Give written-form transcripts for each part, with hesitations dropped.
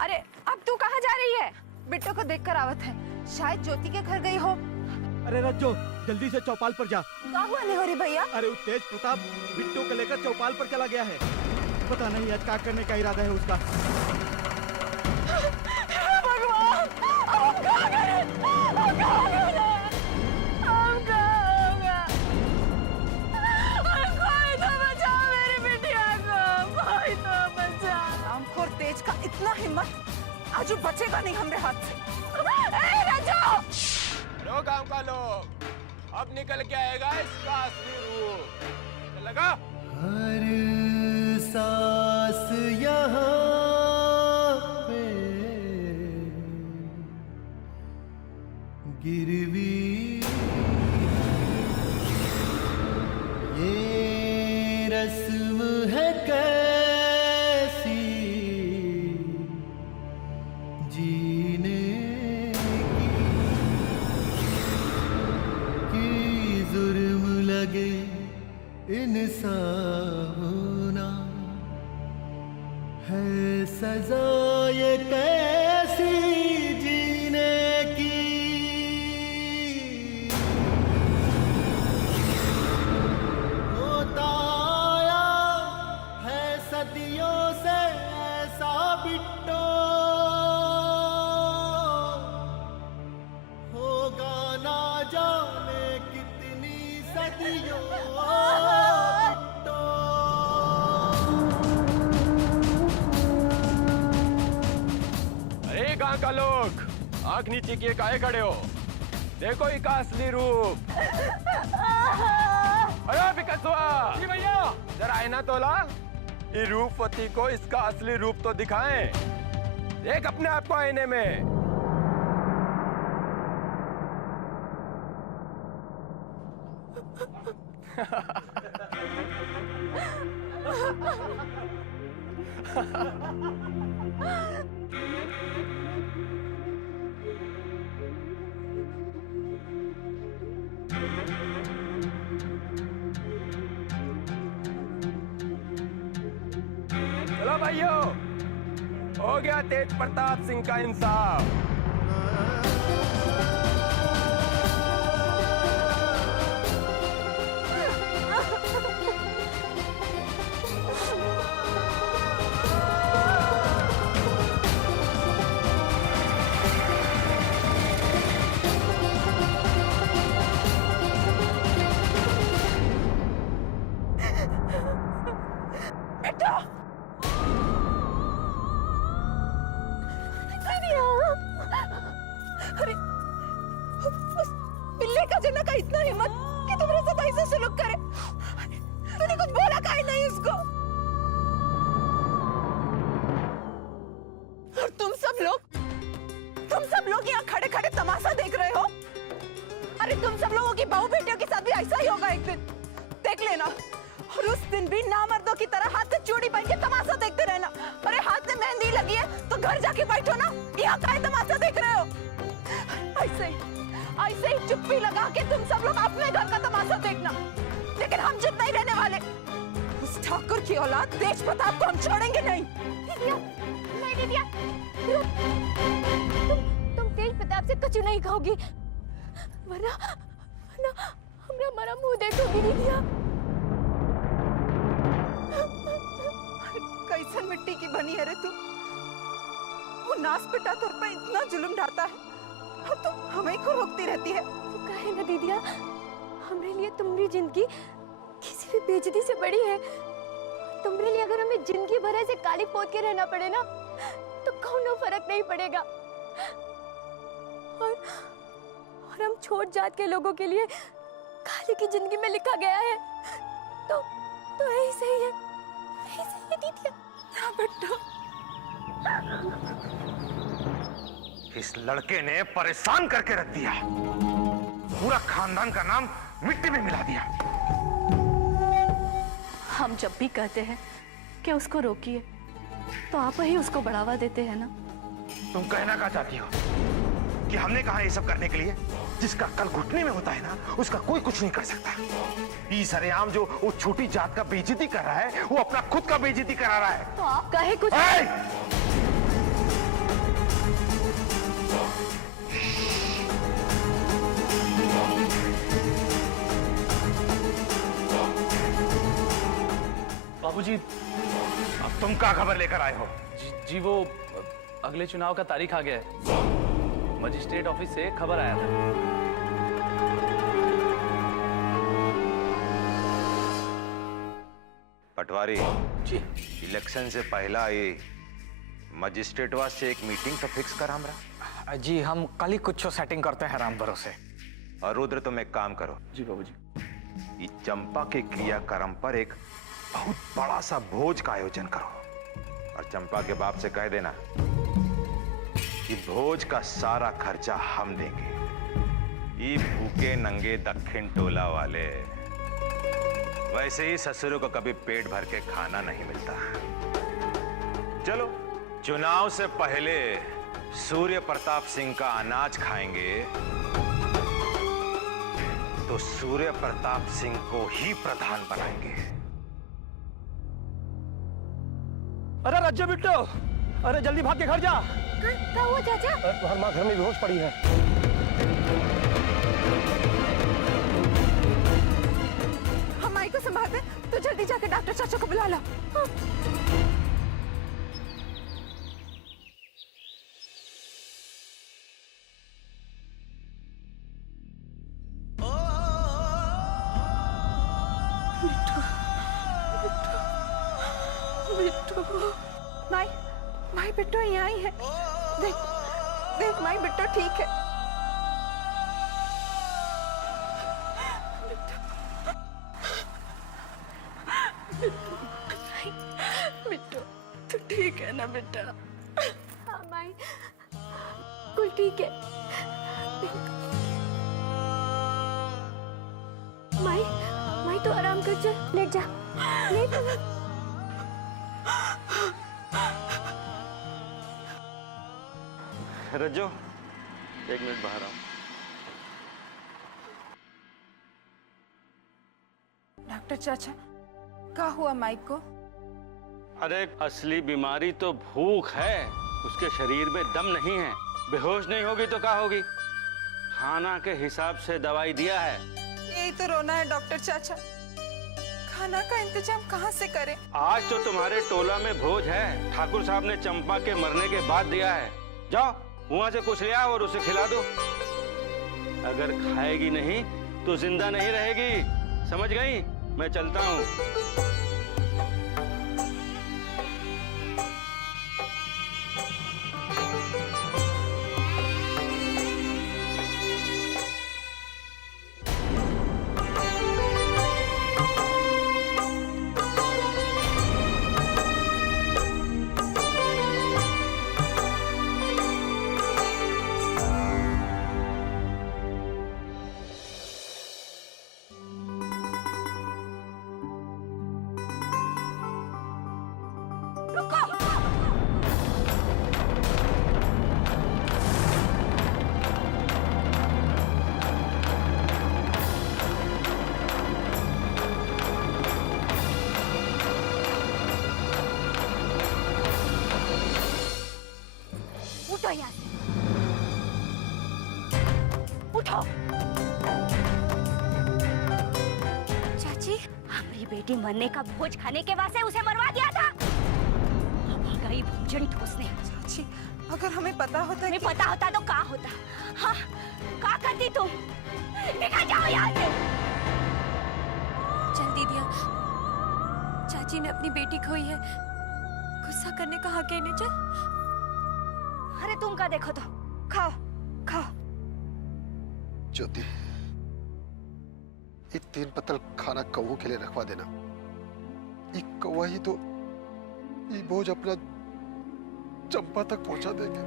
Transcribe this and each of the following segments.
अरे अब तू कहाँ जा रही है? बिट्टू को देखकर आवत है, शायद ज्योति के घर गई हो। अरे रज्जो, जल्दी से चौपाल पर जा। क्या हुआ नेहोरी भैया? अरे उस तेज प्रताप बिट्टू को लेकर चौपाल पर चला गया है। पता नहीं आज क्या करने का इरादा है उसका। भगवान, अब क्या करें? अब क्या करें? अब क्या होगा? कोई तो बचाओ मेरी बिटिया को, कोई तो बचाओ। रामखोर तेज का इतना हिम्मत, आज वो बचेगा नहीं हमारे हाथ से। ए राजू! लो गांव का लोग, अब निकल के आएगा इसका असली रूप। लगा? हर सांस यहाँ पे गिरवी, ये रस्म है कैसी जीने की जुर्म लगे इंसान होना है सजा, ये कैसी जीने की। होता आया है सदियों से ऐसा बिट्टो, होगा ना जाने कितनी सदियों बिट्टो। अरे गांव का लोग, आंख नीचे किए काहे खड़े हो? देखो इसका असली रूप। अरे बिकसुआ, जी भैया, जरा आईना तोला। ये रूपवती को इसका असली रूप तो दिखाएं। देख अपने आप को आईने में। चलो भाइयों, हो गया तेज प्रताप सिंह का इंसाफ। अरे उस बिल्ली का जना का इतना हिम्मत कि तुम्हारे साथ ऐसा सलूक करे। तूने कुछ बोला काहे नहीं उसको? और तुम सब लोग यहाँ खड़े खड़े तमाशा देख रहे हो। अरे तुम सब लोगों की बहू बेटियों के साथ भी ऐसा ही होगा एक दिन, देख लेना। और उस दिन भी नामर्दों की तरह हाथ से चूड़ी पहन के तमाशा देखते रहना। अरे हाथ में मेहंदी लगी है तो घर जाके बैठो ना, यहाँ काहे तमाशा देख रहे हो? ऐसे ही चुप्पी लगा के तुम सब लोग अपने घर का तमाशा देखना, लेकिन हम चुप नहीं रहने वाले। उस ठाकुर की औलाद तेज प्रताप को हम छोड़ेंगे नहीं। दीदिया, तुम तेज प्रताप से कचू नहीं खाओगी, वरना हमारा मुंह देखोगी दीदिया। कैसन मिट्टी की बनी है रे तू? वो नास पिटा तुर पे इतना जुल्म ढाता है और तू हमें को रोकती रहती है। वो कहे ना दीदिया, हमरे लिए तुम्हारी जिंदगी किसी भी बेइज्जती से बड़ी है। तुम्हारे लिए अगर हमें जिंदगी भर ऐसे काली पोत के रहना पड़े ना, तो कौनो फर्क नहीं पड़ेगा। और हम छोट जात के लोगों के लिए काली की जिंदगी में लिखा गया है, तो यही सही है, यही सही है दीदिया। हाँ बेटा, इस लड़के ने परेशान करके रख दिया, पूरा खानदान का नाम मिट्टी में मिला दिया। हम जब भी कहते हैं कि उसको रोकिए, तो आप ही उसको बढ़ावा देते हैं ना। तुम कहना क्या चाहती हो कि हमने कहा ये सब करने के लिए? जिसका कल घुटने में होता है ना, उसका कोई कुछ नहीं कर सकता। ये सरेआम जो वो छोटी जात का बेइज्जती कर रहा है, वो अपना खुद का बेइज्जती करा रहा है। तो आप कहे कुछ तुम क्या खबर लेकर आए हो? जी वो अगले चुनाव का तारीख आ गया है। मजिस्ट्रेट ऑफिस से खबर आया था। पटवारी जी इलेक्शन से पहला ये मजिस्ट्रेटवा से एक मीटिंग तो फिक्स कर हमरा। जी हम कल ही कुछ सेटिंग करते हैं राम भरोसे। और रुद्र तुम एक काम करो, जी बाबूजी। ये चंपा के क्रियाक्रम पर एक बहुत बड़ा सा भोज का आयोजन करो और चंपा के बाप से कह देना कि भोज का सारा खर्चा हम देंगे। ये भूखे नंगे दक्षिण टोला वाले, वैसे ही ससुरों को कभी पेट भर के खाना नहीं मिलता। चलो चुनाव से पहले सूर्य प्रताप सिंह का अनाज खाएंगे तो सूर्य प्रताप सिंह को ही प्रधान बनाएंगे। अरे रज्जो बिट्टो, अरे जल्दी भाग के घर जा। क्या हुआ चाचा? तुम्हारी माँ घर में बेहोश पड़ी है। हम माई को संभालते, तो जल्दी जाके डॉक्टर चाचा को बुला ला। हाँ। माई माई बिट्टो यहाँ आई है। देख देख माई बिट्टो ठीक है। बिट्टू तू ठीक है ना बेटा? हाँ माई कुल ठीक है। माई माई तू आराम कर, जा लेट जा, लेट। रज्जो एक मिनट बाहर आओ। डॉक्टर चाचा क्या हुआ माइक को? अरे असली बीमारी तो भूख है, उसके शरीर में दम नहीं है। बेहोश नहीं होगी तो क्या होगी? खाना के हिसाब से दवाई दिया है। यही तो रोना है डॉक्टर चाचा, खाना का इंतजाम कहाँ से करें? आज तो तुम्हारे टोला में भोज है, ठाकुर साहब ने चंपा के मरने के बाद दिया है। जाओ वहां से कुछ ले आओ और उसे खिला दो। अगर खाएगी नहीं तो जिंदा नहीं रहेगी, समझ गई? मैं चलता हूँ। उठो यहाँ से, उठो। चाची हमारी बेटी मरने का भोज खाने के वास्ते उसे मरवा दिया था। अभी गई भोजन ठोसने। चाची अगर हमें पता होता हमें पता होता तो क्या होता? हाँ क्या करती तुम? निकल जाओ यहाँ से। चल दीदिया, चाची ने अपनी बेटी खोई है, गुस्सा करने का हक है नहीं। चल। अरे तुम का देखो तो, खाओ खाओ। ज्योति, ये 3 पत्तल खाना कौओं के लिए रखवा देना। ये कौवा ही तो ये बोझ अपना चंपा तक पहुंचा देंगे।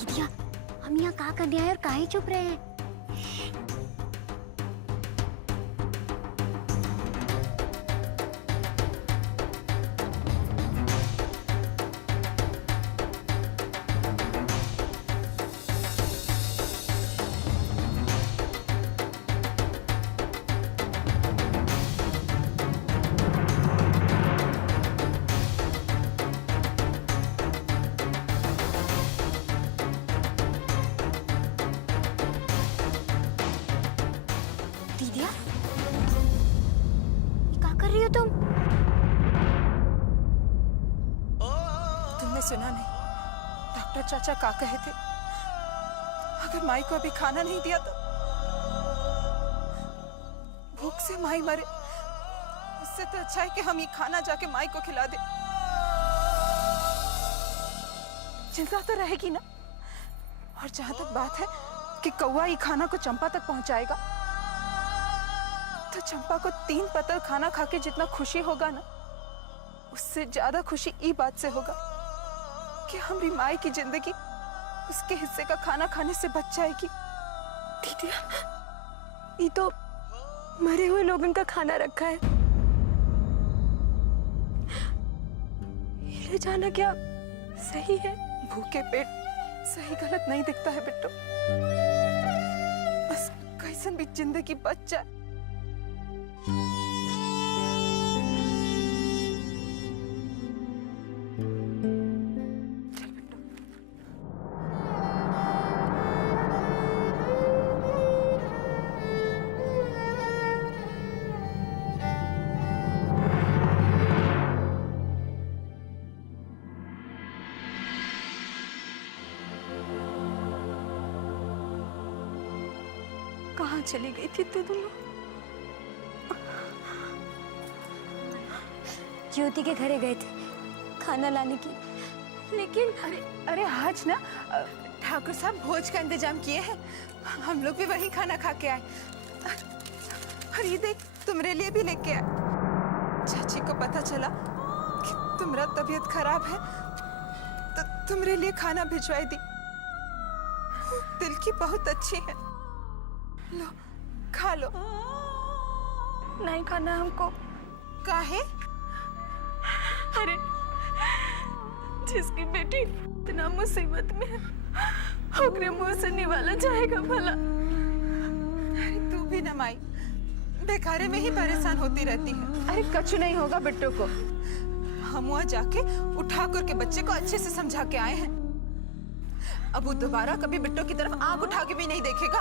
दीदिया हम यहाँ क्या करने आए और काहे चुप रहे हैं? डॉक्टर चाचा का कहे थे, अगर माई को अभी खाना नहीं दिया तो भूख से माई मरे। उससे तो अच्छा है कि हम ये खाना जाके माई को खिला दे। चिंता तो रहेगी ना। और जहां तक बात है कि कौवा ये खाना को चंपा तक पहुंचाएगा, तो चंपा को 3 पतल खाना खा के जितना खुशी होगा ना, उससे ज्यादा खुशी ई बात से होगा कि हमारी माई की जिंदगी उसके हिस्से का खाना खाने से बच जाएगी। दीदी, ये तो मरे हुए लोगों का खाना रखा है, ये ले जाना क्या सही है? भूखे पेट सही गलत नहीं दिखता है बिट्टू। बस कैसन भी जिंदगी बच जाए। कहाँ चली गई थी तू दोनों? ज्योति के घरे गए थे खाना लाने के, लेकिन अरे आज ना ठाकुर साहब भोज का इंतजाम किए हैं, हम लोग भी वहीं खाना खा के आए। और ये देख, तुम्हारे लिए भी लेके आए। चाची को पता चला कि तुम्हारा तबीयत खराब है तो तुम्हारे लिए खाना भिजवाई दी। दिल की बहुत अच्छी है, लो खा लो। नहीं खाना हमको। काहे? अरे जिसकी बेटी इतना मुसीबत में है, ओकरे मुंह से निवाला जाएगा भला। अरे तू भी ना माई, बेकारे में ही परेशान होती रहती है। अरे कछु नहीं होगा बिट्टू को। हम वहाँ जाके ठाकुर के बच्चे को अच्छे से समझा के आए हैं। अब वो दोबारा कभी बिट्टू की तरफ आंख उठा के भी नहीं देखेगा।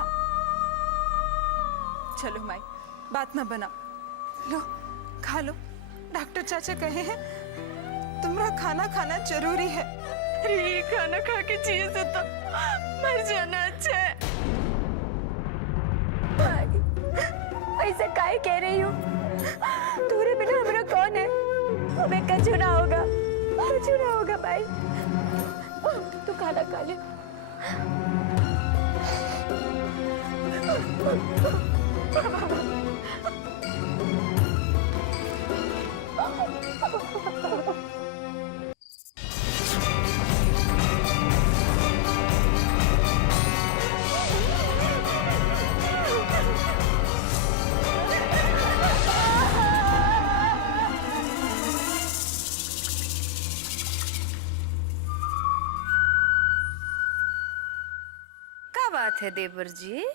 चलो माई, बात ना बनाओ, लो खा लो। डॉक्टर चाचा कहे हैं तुम्हारा खाना खाना जरूरी है। अरे ये खाना खा के जिए से तो मर जाना अच्छा है। ऐसा काहे कह रही हो? तुम्हारे बिना हमारा कौन है? हमें कछु ना होगा, कछु ना होगा भाई। तू खाना खा ले। क्या बात है देवर जी,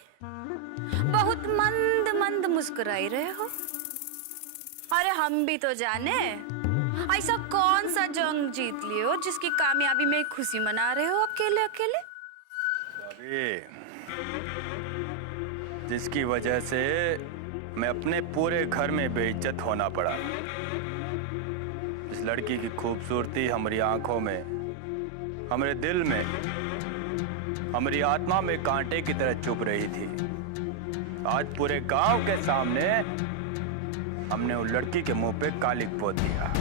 बहुत मंद मंद मुस्कुराई रहे हो। अरे हम भी तो जाने, ऐसा कौन सा जंग जीत लिए हो जिसकी कामयाबी में खुशी मना रहे हो अकेले अकेले? जिसकी वजह से मैं अपने पूरे घर में बेइज्जत होना पड़ा। इस लड़की की खूबसूरती हमारी आंखों में, हमारे दिल में, हमारी आत्मा में कांटे की तरह चुभ रही थी। आज पूरे गांव के सामने हमने उस लड़की के मुंह पे कालिक पोत दिया।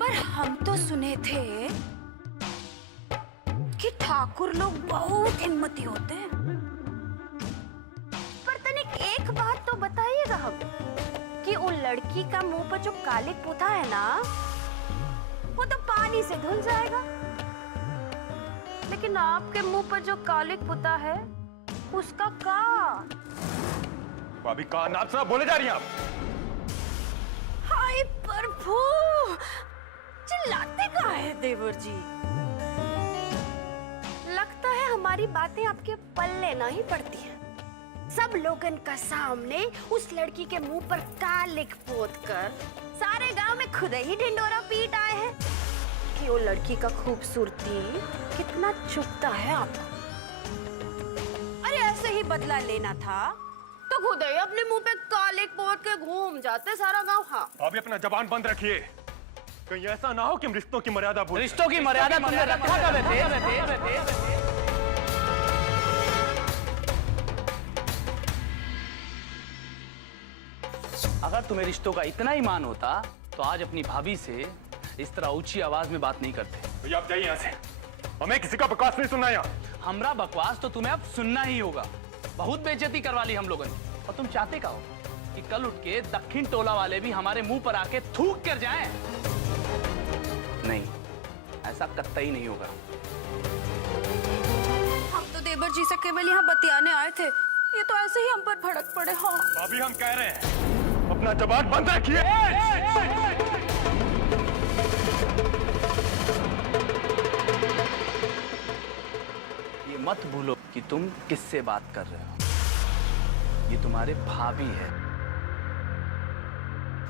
पर हम तो सुने थे कि ठाकुर लोग बहुत हिम्मती होते हैं। पर तनिक एक बात तो बताइएगा हम, कि उन लड़की का मुंह पर जो कालिक पोता है ना, वो तो पानी से धुल जाएगा, लेकिन आपके मुंह पर जो कालिक पोता है उसका का? अभी का नाम से बोले जा रही हैं आप? हाय प्रभु, चिल्लाते कहाँ है देवर जी? लगता है हमारी बातें आपके पल्ले नहीं पड़ती हैं। सब लोगन का सामने उस लड़की के मुंह पर कालिक पोत कर सारे गांव में खुद ही ढिंडोरा पीट आए हैं कि वो लड़की का खूबसूरती कितना चुभता है आपको। अरे ऐसे ही बदला लेना था तो खुद ही अपने मुंह पे कालिक पोत के घूम जाते सारा गांव। हाँ अभी अपना जबान बंद रखिए। कहीं ऐसा ना हो कि हम रिश्तों की मर्यादा भूल रिश्तों की मर्यादा तुमने रखा कब है? अगर तुम्हें रिश्तों का इतना ही मान होता तो आज अपनी भाभी से इस तरह ऊंची आवाज में बात नहीं करते। भैया आप जाइए यहाँ से, हमें किसी का बकवास नहीं सुनना यहाँ। हमरा बकवास तो तुम्हें अब सुनना ही होगा। बहुत बेइज्जती करवा ली हम लोगों ने। और तुम चाहते का हो कि कल उठ के दक्षिण टोला वाले भी हमारे मुंह पर आके थूक कर जाएं? नहीं, ऐसा कतई नहीं होगा। हम तो देवर जी से केवल यहाँ बतियाने आए थे, ये तो ऐसे ही हम पर भड़क पड़े। हाँ भाभी हम कह रहे हैं अपना जबान बंद रखिए। ये मत भूलो कि तुम किससे बात कर रहे हो। ये तुम्हारे भाभी है।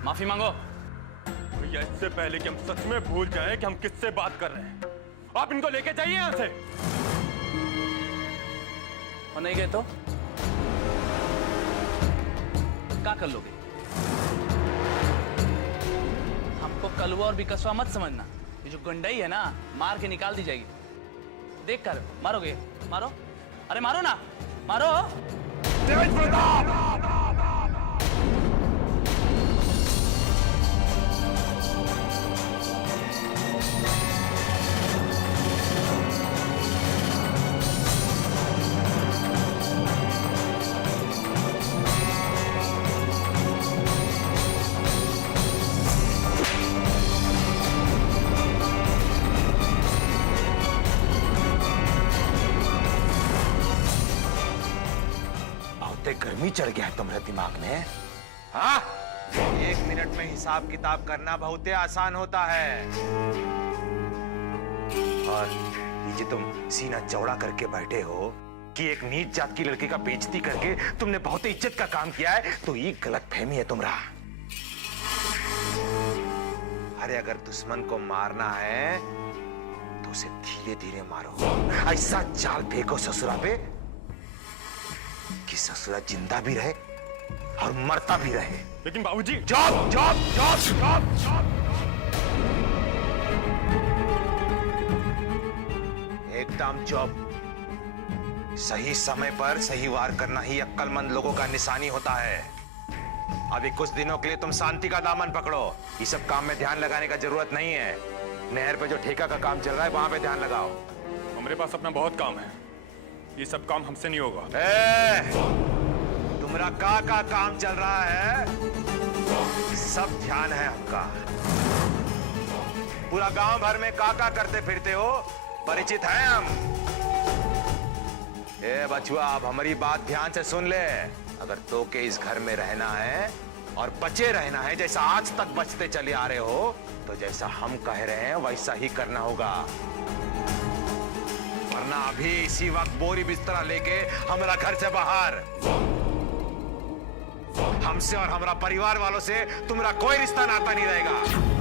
माफी मांगो। भैया इससे पहले कि हम सच में भूल जाएं कि हम किससे बात कर रहे हैं, आप इनको लेके जाइए यहाँ से। और नहीं गए तो क्या कर लोगे? हमको कलवा और बिकसवा मत समझना। ये जो गुंडई है ना, मार के निकाल दी जाएगी। देख कर मारोगे? मारो, अरे मारो ना, मारो। गर्मी चढ़ गया है तुम्हारे दिमाग में? हाँ? 1 मिनट में हिसाब किताब करना बहुत आसान होता है। और ये जो तुम सीना चौड़ा करके बैठे हो कि एक नीच जात की लड़की का बेइज्जती करके तुमने बहुत इज्जत का काम किया है, तो ये गलतफहमी है तुम्हारा। अरे अगर दुश्मन को मारना है तो उसे धीरे धीरे मारो। ऐसा जाल फेंको ससुरा पे कि ससुरा जिंदा भी रहे और मरता भी रहे। लेकिन बाबूजी job job job job job एकदम जॉब। सही समय पर सही वार करना ही अक्लमंद लोगों का निशानी होता है। अभी कुछ दिनों के लिए तुम शांति का दामन पकड़ो। ये सब काम में ध्यान लगाने का जरूरत नहीं है। नहर पे जो ठेका का काम चल रहा है वहां पे ध्यान लगाओ। हमारे पास अपना बहुत काम है, ये सब काम हमसे नहीं होगा। तुम्हारा का काम चल रहा है, सब ध्यान है हमका। पूरा गांव भर में का करते फिरते हो, परिचित हैं हम। बचुआ अब हमारी बात ध्यान से सुन ले। अगर तो के इस घर में रहना है और बचे रहना है जैसा आज तक बचते चले आ रहे हो, तो जैसा हम कह रहे हैं वैसा ही करना होगा। वरना अभी इसी वक्त बोरी बिस्तरा लेके हमारा घर से बाहर। हमसे और हमारा परिवार वालों से तुम्हारा कोई रिश्ता नाता नहीं रहेगा।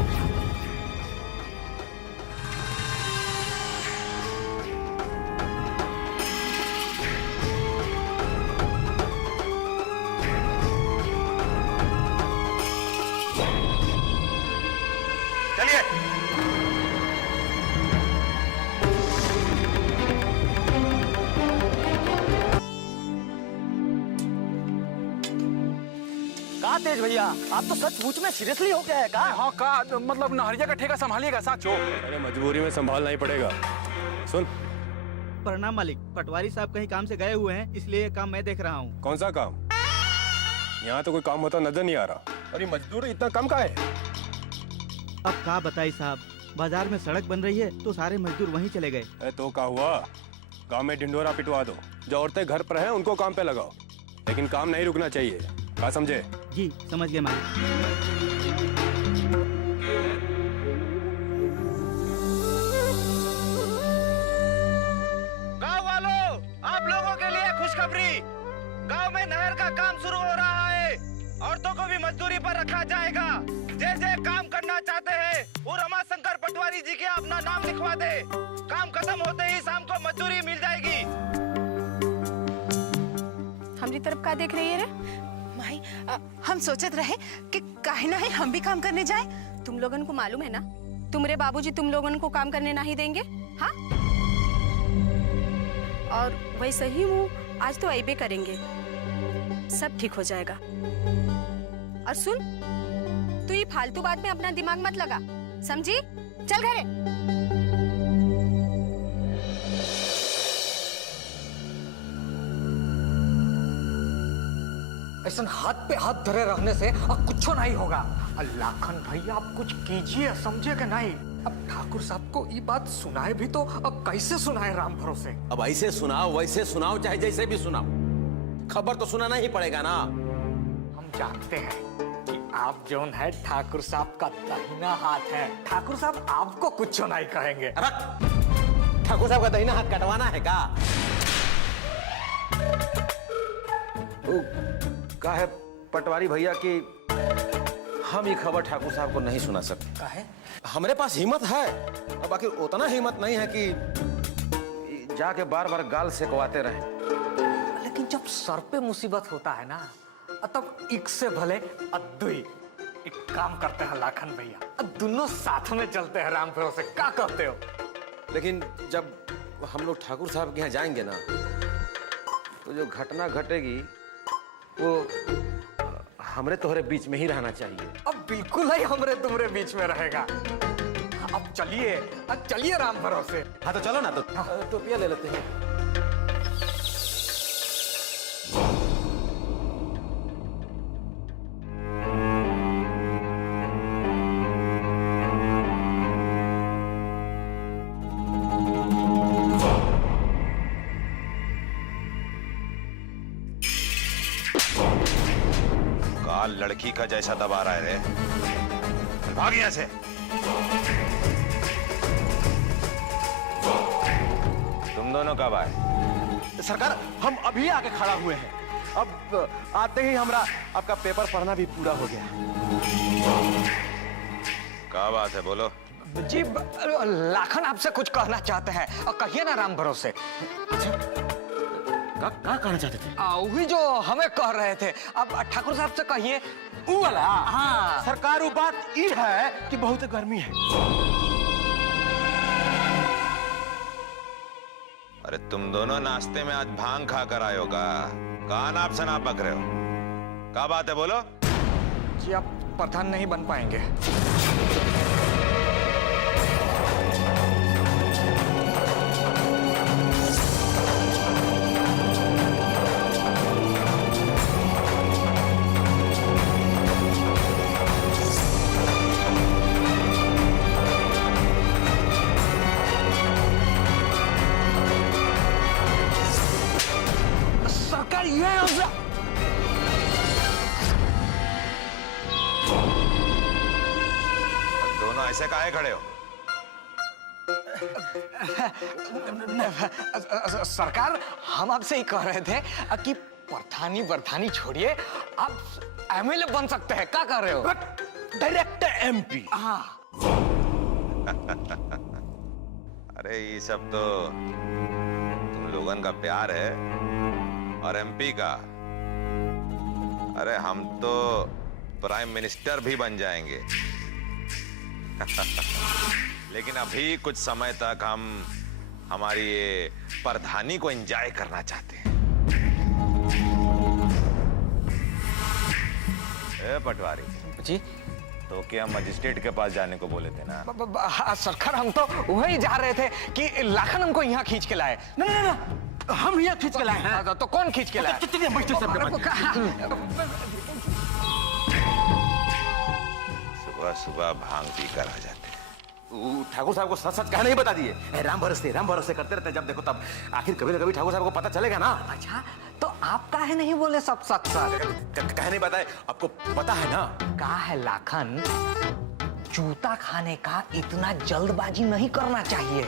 चलिए। कहा तेज भैया, आप तो सचमुच में सीरियसली हो गया है का? हाँ का मतलब नहरिया का ठेका संभालिएगा साचो। अरे मजबूरी में संभालना ही पड़ेगा। सुन। प्रणाम मालिक, पटवारी साहब कहीं काम से गए हुए हैं, इसलिए ये काम मैं देख रहा हूँ। कौन सा काम? यहाँ तो कोई काम होता नजर नहीं आ रहा। अरे मजदूर इतना कम का है? अब क्या बताई साहब, बाजार में सड़क बन रही है तो सारे मजदूर वहीं चले गए। अरे तो क्या हुआ, गांव में ढिंडोरा पिटवा दो। जो औरतें घर पर हैं उनको काम पे लगाओ, लेकिन काम नहीं रुकना चाहिए। क्या समझे? जी समझ गए मालिक। गांव वालों, आप लोगों के लिए खुशखबरी। गांव में नहर का काम शुरू हो रहा है। औरतों को भी मजदूरी पर रखा जाएगा। जैसे काम करना चाहते हैं वो रमाशंकर पटवारी जी के अपना नाम लिखवा दे। काम खत्म होते ही शाम को मजदूरी मिल जाएगी। हमारी तरफ का देख रही है रे? हम सोचत रहे कि काहे ना है हम भी काम करने जाए। तुम लोगन को मालूम है ना तुम्हारे बाबूजी तुम लोगों को काम करने नहीं देंगे? हाँ, और वैसे ही वो आज तो ऐबे करेंगे, सब ठीक हो जाएगा। और सुन, तू ये फालतू बात में अपना दिमाग मत लगा, समझी? चल घरे। ऐसा हाथ पे हाथ धरे रहने से अब कुछ नहीं होगा। लाखन भैया आप कुछ कीजिए, समझे कि नहीं? अब ठाकुर साहब को ये बात सुनाए भी तो अब कैसे सुनाए राम भरोसे? अब ऐसे सुनाओ वैसे सुनाओ चाहे जैसे भी सुनाओ, खबर तो सुनाना ही पड़ेगा ना। हम जानते हैं कि आप जो है ठाकुर साहब का दाहिना हाथ है। ठाकुर साहब आपको कुछ नहीं कहेंगे। ठाकुर साहब का दाहिना हाथ कटवाना है का? का है पटवारी भैया कि हम ये खबर ठाकुर साहब को नहीं सुना सकते। का है? हमारे पास हिम्मत है, अब बाकी उतना हिम्मत नहीं है कि जाके बार बार गाल सेकवाते रहे। लेकिन जब सर पे मुसीबत होता है ना, तब एक से भले अद्दुई। एक काम करते हैं लाखन भैया, अब दोनों साथ में चलते हैं राम भरोसे। क्या कहते हो? लेकिन जब हम लोग ठाकुर साहब के यहाँ जाएंगे ना, तो जो घटना घटेगी वो हमरे तोहरे बीच में ही रहना चाहिए। अब बिल्कुल ही हमरे तुम्हारे बीच में रहेगा। अब चलिए राम भरोसे। हाँ तो चलो ना, तो टोपिया ले लेते हैं। लड़की का जैसा दबा रहा है रे, भाग यहाँ से। तुम दोनों कब आए? सरकार, हम अभी आके खड़ा हुए हैं। अब आते ही हमरा आपका पेपर पढ़ना भी पूरा हो गया। क्या बात है, बोलो। जी लाखन आपसे कुछ कहना चाहते हैं, और कहिए ना राम भरोसे। क्या कहना चाहते थे? वही जो हमें कह रहे थे। अब ठाकुर साहब से कहिए। वो वाला? हाँ सरकार, वो बात ये है कि बहुत गर्मी है। अरे तुम दोनों नाश्ते में आज भांग खा कर आए होगा। कहाँ नाप से नाप बक रहे हो? क्या बात है, बोलो। जी आप प्रधान नहीं बन पाएंगे। दोनों ऐसे काहे खड़े हो? सरकार, हम आपसे ही कह रहे थे कि प्रधानी छोड़िए, आप एमएलए बन सकते हैं। क्या कर रहे हो? Direct MP. हाँ। अरे ये सब तो तुम लोगों का प्यार है, और एमपी का। अरे हम तो प्राइम मिनिस्टर भी बन जाएंगे। लेकिन अभी कुछ समय तक हम हमारी ये प्रधानी को एंजॉय करना चाहते हैं। ए पटवारी जी, तो क्या मजिस्ट्रेट के पास जाने को बोले थे ना? सरकार, हम तो वही जा रहे थे कि लाखन हमको यहाँ खींच के लाए। ना, हम यहाँ खींच के लाए हैं। तो कौन खींच के लाए? सुबह सुबह भांग पी कर आ जाते। ठाकुर साहब को सच सच कहा नहीं बता दिए। राम भरोसे करते रहते, जब देखो तब आखिर कभी न कभी ठाकुर साहब को पता चलेगा ना। अच्छा, तो आप काहे नहीं बोले सब सच सच? कहे नहीं बताए, आपको पता है ना। का है लाखन, जूता खाने का इतना जल्दबाजी नहीं करना चाहिए।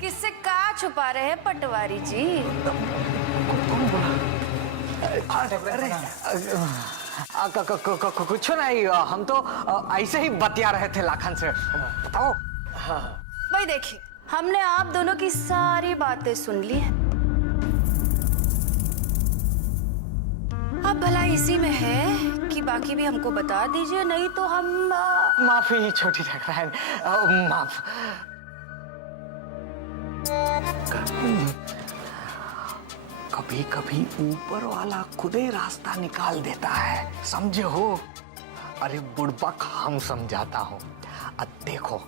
किससे का छुपा रहे हैं पटवारी जी? कुछ नहीं, हम तो ऐसे ही बतिया रहे थे लाखन से। बताओ। हाँ। भाई देखिए, हमने आप दोनों की सारी बातें सुन ली हैं। अब भला इसी में है कि बाकी भी हमको बता दीजिए, नहीं तो हम माफी छोटी ठाकुराइन, माफ। कभी कभी ऊपर वाला खुद ही रास्ता निकाल देता है, समझे हो? अरे बुड़बक हम समझाता हूँ। अब देखो,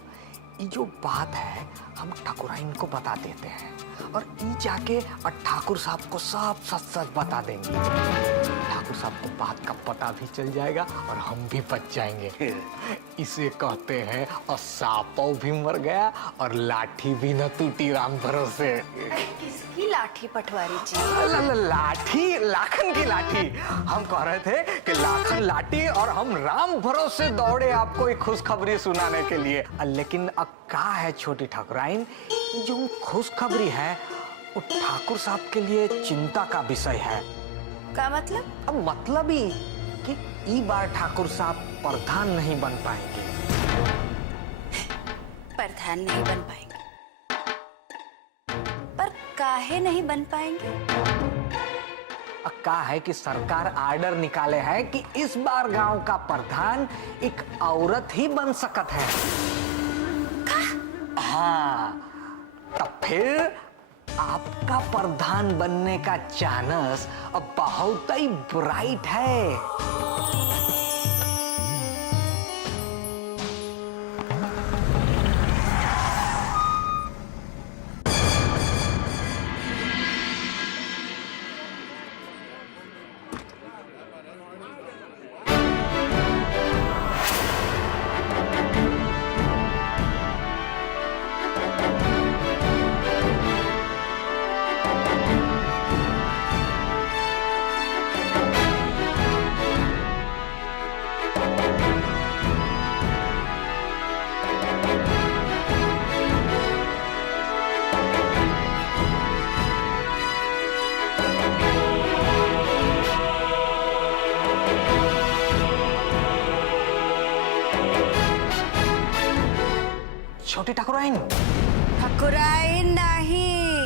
ये जो बात है हम ठाकुराइन को बता देते हैं और ये जाके ठाकुर साहब को सब सच सच बता देंगे। ठाकुर साहब को बात का पता भी चल जाएगा और हम भी बच जाएंगे। इसे कहते हैं और सांपों भी मर गया और लाठी भी न टूटी राम भरोसे। किसकी लाठी पटवारी जी? लाठी, लाखन की लाठी। हम कह रहे थे कि लाखन लाठी और हम राम भरोसे दौड़े आपको एक खुशखबरी सुनाने के लिए। लेकिन अब क्या है छोटी ठाकुराइन, जो खुशखबरी है वो ठाकुर साहब के लिए चिंता का विषय है। क्या मतलब? अब मतलब ही कि ई बार ठाकुर साहब प्रधान नहीं बन पाएंगे। प्रधान नहीं बन पाएंगे? पर काहे नहीं बन पाएंगे? अब क्या है कि सरकार आर्डर निकाले है कि इस बार गांव का प्रधान एक औरत ही बन सकत है। हाँ, तब फिर आपका प्रधान बनने का चांस अब बहुत ही ब्राइट है। छोटी ठाकुराइन। ठाकुराइन नहीं,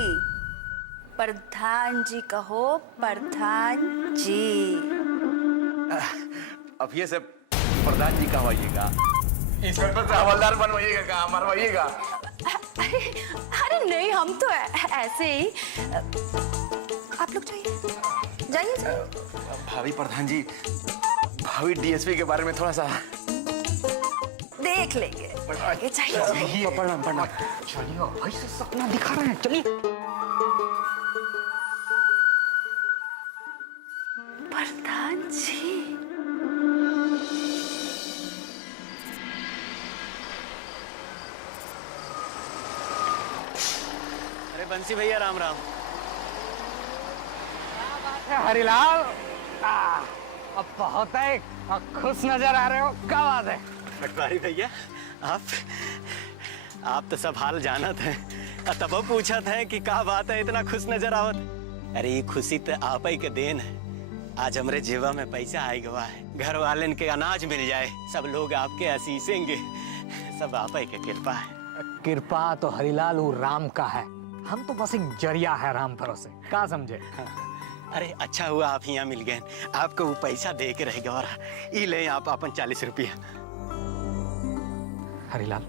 प्रधान जी कहो, प्रधान जी। अब ये सब प्रधान जी कहवाइएगा, इंस्पेक्टर से हवलदार बनवाइएगा, कहाँ मरवाइएगा? अरे नहीं, हम तो ऐसे ही। आप लोग जाइए जाइए। भाभी प्रधान जी, भाभी डीएसपी के बारे में थोड़ा सा देख लेंगे। आगे चाहिए। प्रणाम प्रणाम। चलिए भाई से सपना दिखा रहे हैं, चलिए। प्रधान जी। अरे बंसी भैया, राम राम। हरिलाल, अब बहुत है खुश नजर आ रहे हो, क्या बात है? पटवारी भैया, आप तो सब हाल जानत हैं, तब पूछा था कि क्या बात है इतना खुश नजर आवत। अरे ये खुशी तो आप ही के देन है। आज हमरे जेबा में पैसा आई गवा है, घर वाले के अनाज मिल जाए, सब लोग आपके आशीषेंगे, सब आप ही के कृपा है। कृपा तो हरिलाल वो राम का है, हम तो बस एक जरिया है राम भरोसे, क्या समझे? अरे अच्छा हुआ आप यहाँ मिल गए, आपको वो पैसा दे के रह गया। ये ले आप अपन 40 रुपया। हरिलाल,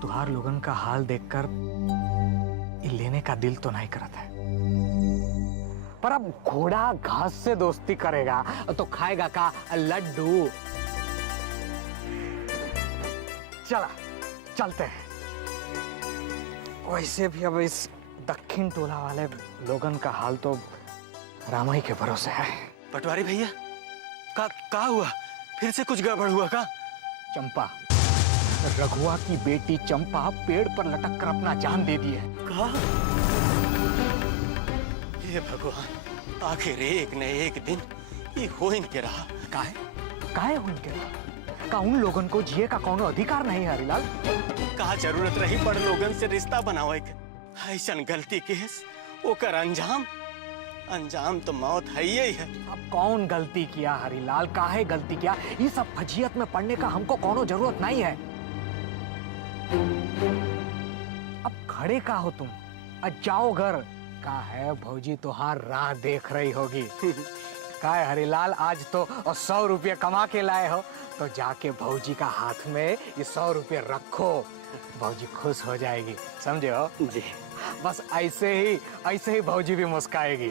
तुहार लोगन का हाल देखकर लेने का दिल तो नहीं करता है, पर अब घोड़ा घास से दोस्ती करेगा तो खाएगा का लड्डू। चला चलते हैं। वैसे भी अब इस दक्षिण टोला वाले लोगन का हाल तो रामाई के भरोसे है। पटवारी भैया, का हुआ? फिर से कुछ गड़बड़ हुआ का? चंपा, रघुआ की बेटी चंपा पेड़ पर लटक कर अपना जान दे दी है। कहा? हे भगवान, आखिर एक न एक दिन ये हो इनके रहा। काहे हो इनके रहा? का उन लोगन को जिए का कोनो अधिकार नहीं है हरिलाल? का जरूरत रही बड़ लोगन से रिश्ता बनावे के? ऐसन गलती केस ओकर अंजाम तो मौत है ही है। अब कौन गलती किया हरिलाल, काहे गलती किया? ये सब फजीयत में पड़ने का हमको कोनो जरूरत नहीं है। अब खड़े का हो तुम? जाओ घर। का है भौजी तुहार राह देख रही होगी। काय हरिलाल, आज तो 100 रुपये कमा के लाए हो, तो जाके भौजी का हाथ में ये 100 रुपये रखो, भौजी खुश हो जाएगी, समझे हो जी। बस ऐसे ही भौजी भी मुस्काएगी।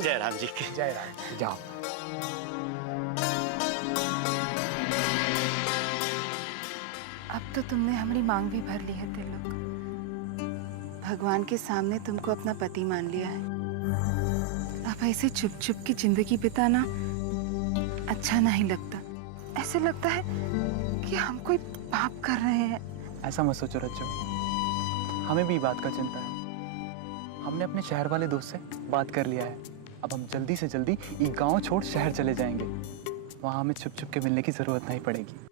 जय राम जी की जय राम। जाओ। अब तो तुमने हमारी मांग भी भर ली है तिलक। भगवान के सामने तुमको अपना पति मान लिया है। अब ऐसे चुप चुप की जिंदगी बिताना अच्छा नहीं लगता। ऐसे लगता है कि हम कोई पाप कर रहे हैं। ऐसा मत सोचो रज्जो, हमें भी बात का चिंता है। हमने अपने शहर वाले दोस्त से बात कर लिया है। अब हम जल्दी से जल्दी ये गांव छोड़ शहर चले जाएंगे। वहां हमें छुप छुप के मिलने की जरूरत नहीं पड़ेगी।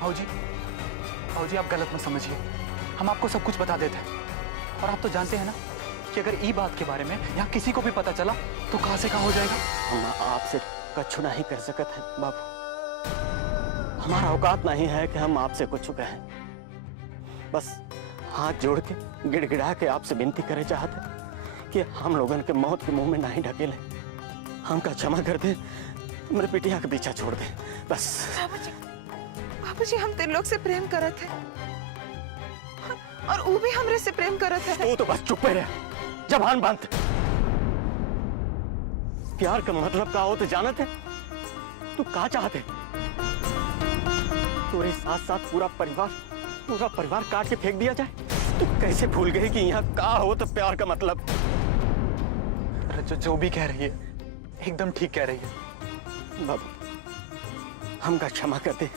बाबूजी, भाऊजी आप गलत मत समझिए। हम आपको सब कुछ बता देते हैं। और आप तो जानते हैं ना कि अगर ई बात के बारे में यहाँ किसी को भी पता चला तो कहाँ से कहाँ हो जाएगा। हम आपसे कछु नहीं कर सकते हैं बाबू। हमारा औकात नहीं है कि हम आपसे कुछ कहें। बस हाथ जोड़ के गिड़गिड़ा के आपसे विनती करे चाहते कि हम लोगन के मौत के मुंह में नहीं ढकेले। हमका क्षमा कर दे, मेरे पिटिया के पीछा छोड़ दे बस। बाबूजी हम तिलोक से प्रेम करत है और वो भी हमरे से प्रेम करत है। तू तो बस चुप रह, जबान बंद। प्यार का मतलब का हो तो जानत है? तू का चाहते? तेरे साथ साथ पूरा परिवार काट के फेंक दिया जाए? तू कैसे भूल गई कि यहाँ का हो तो प्यार का मतलब? रज्जो जो भी कह रही है एकदम ठीक कह रही है। बाबू हमका क्षमा कर दे।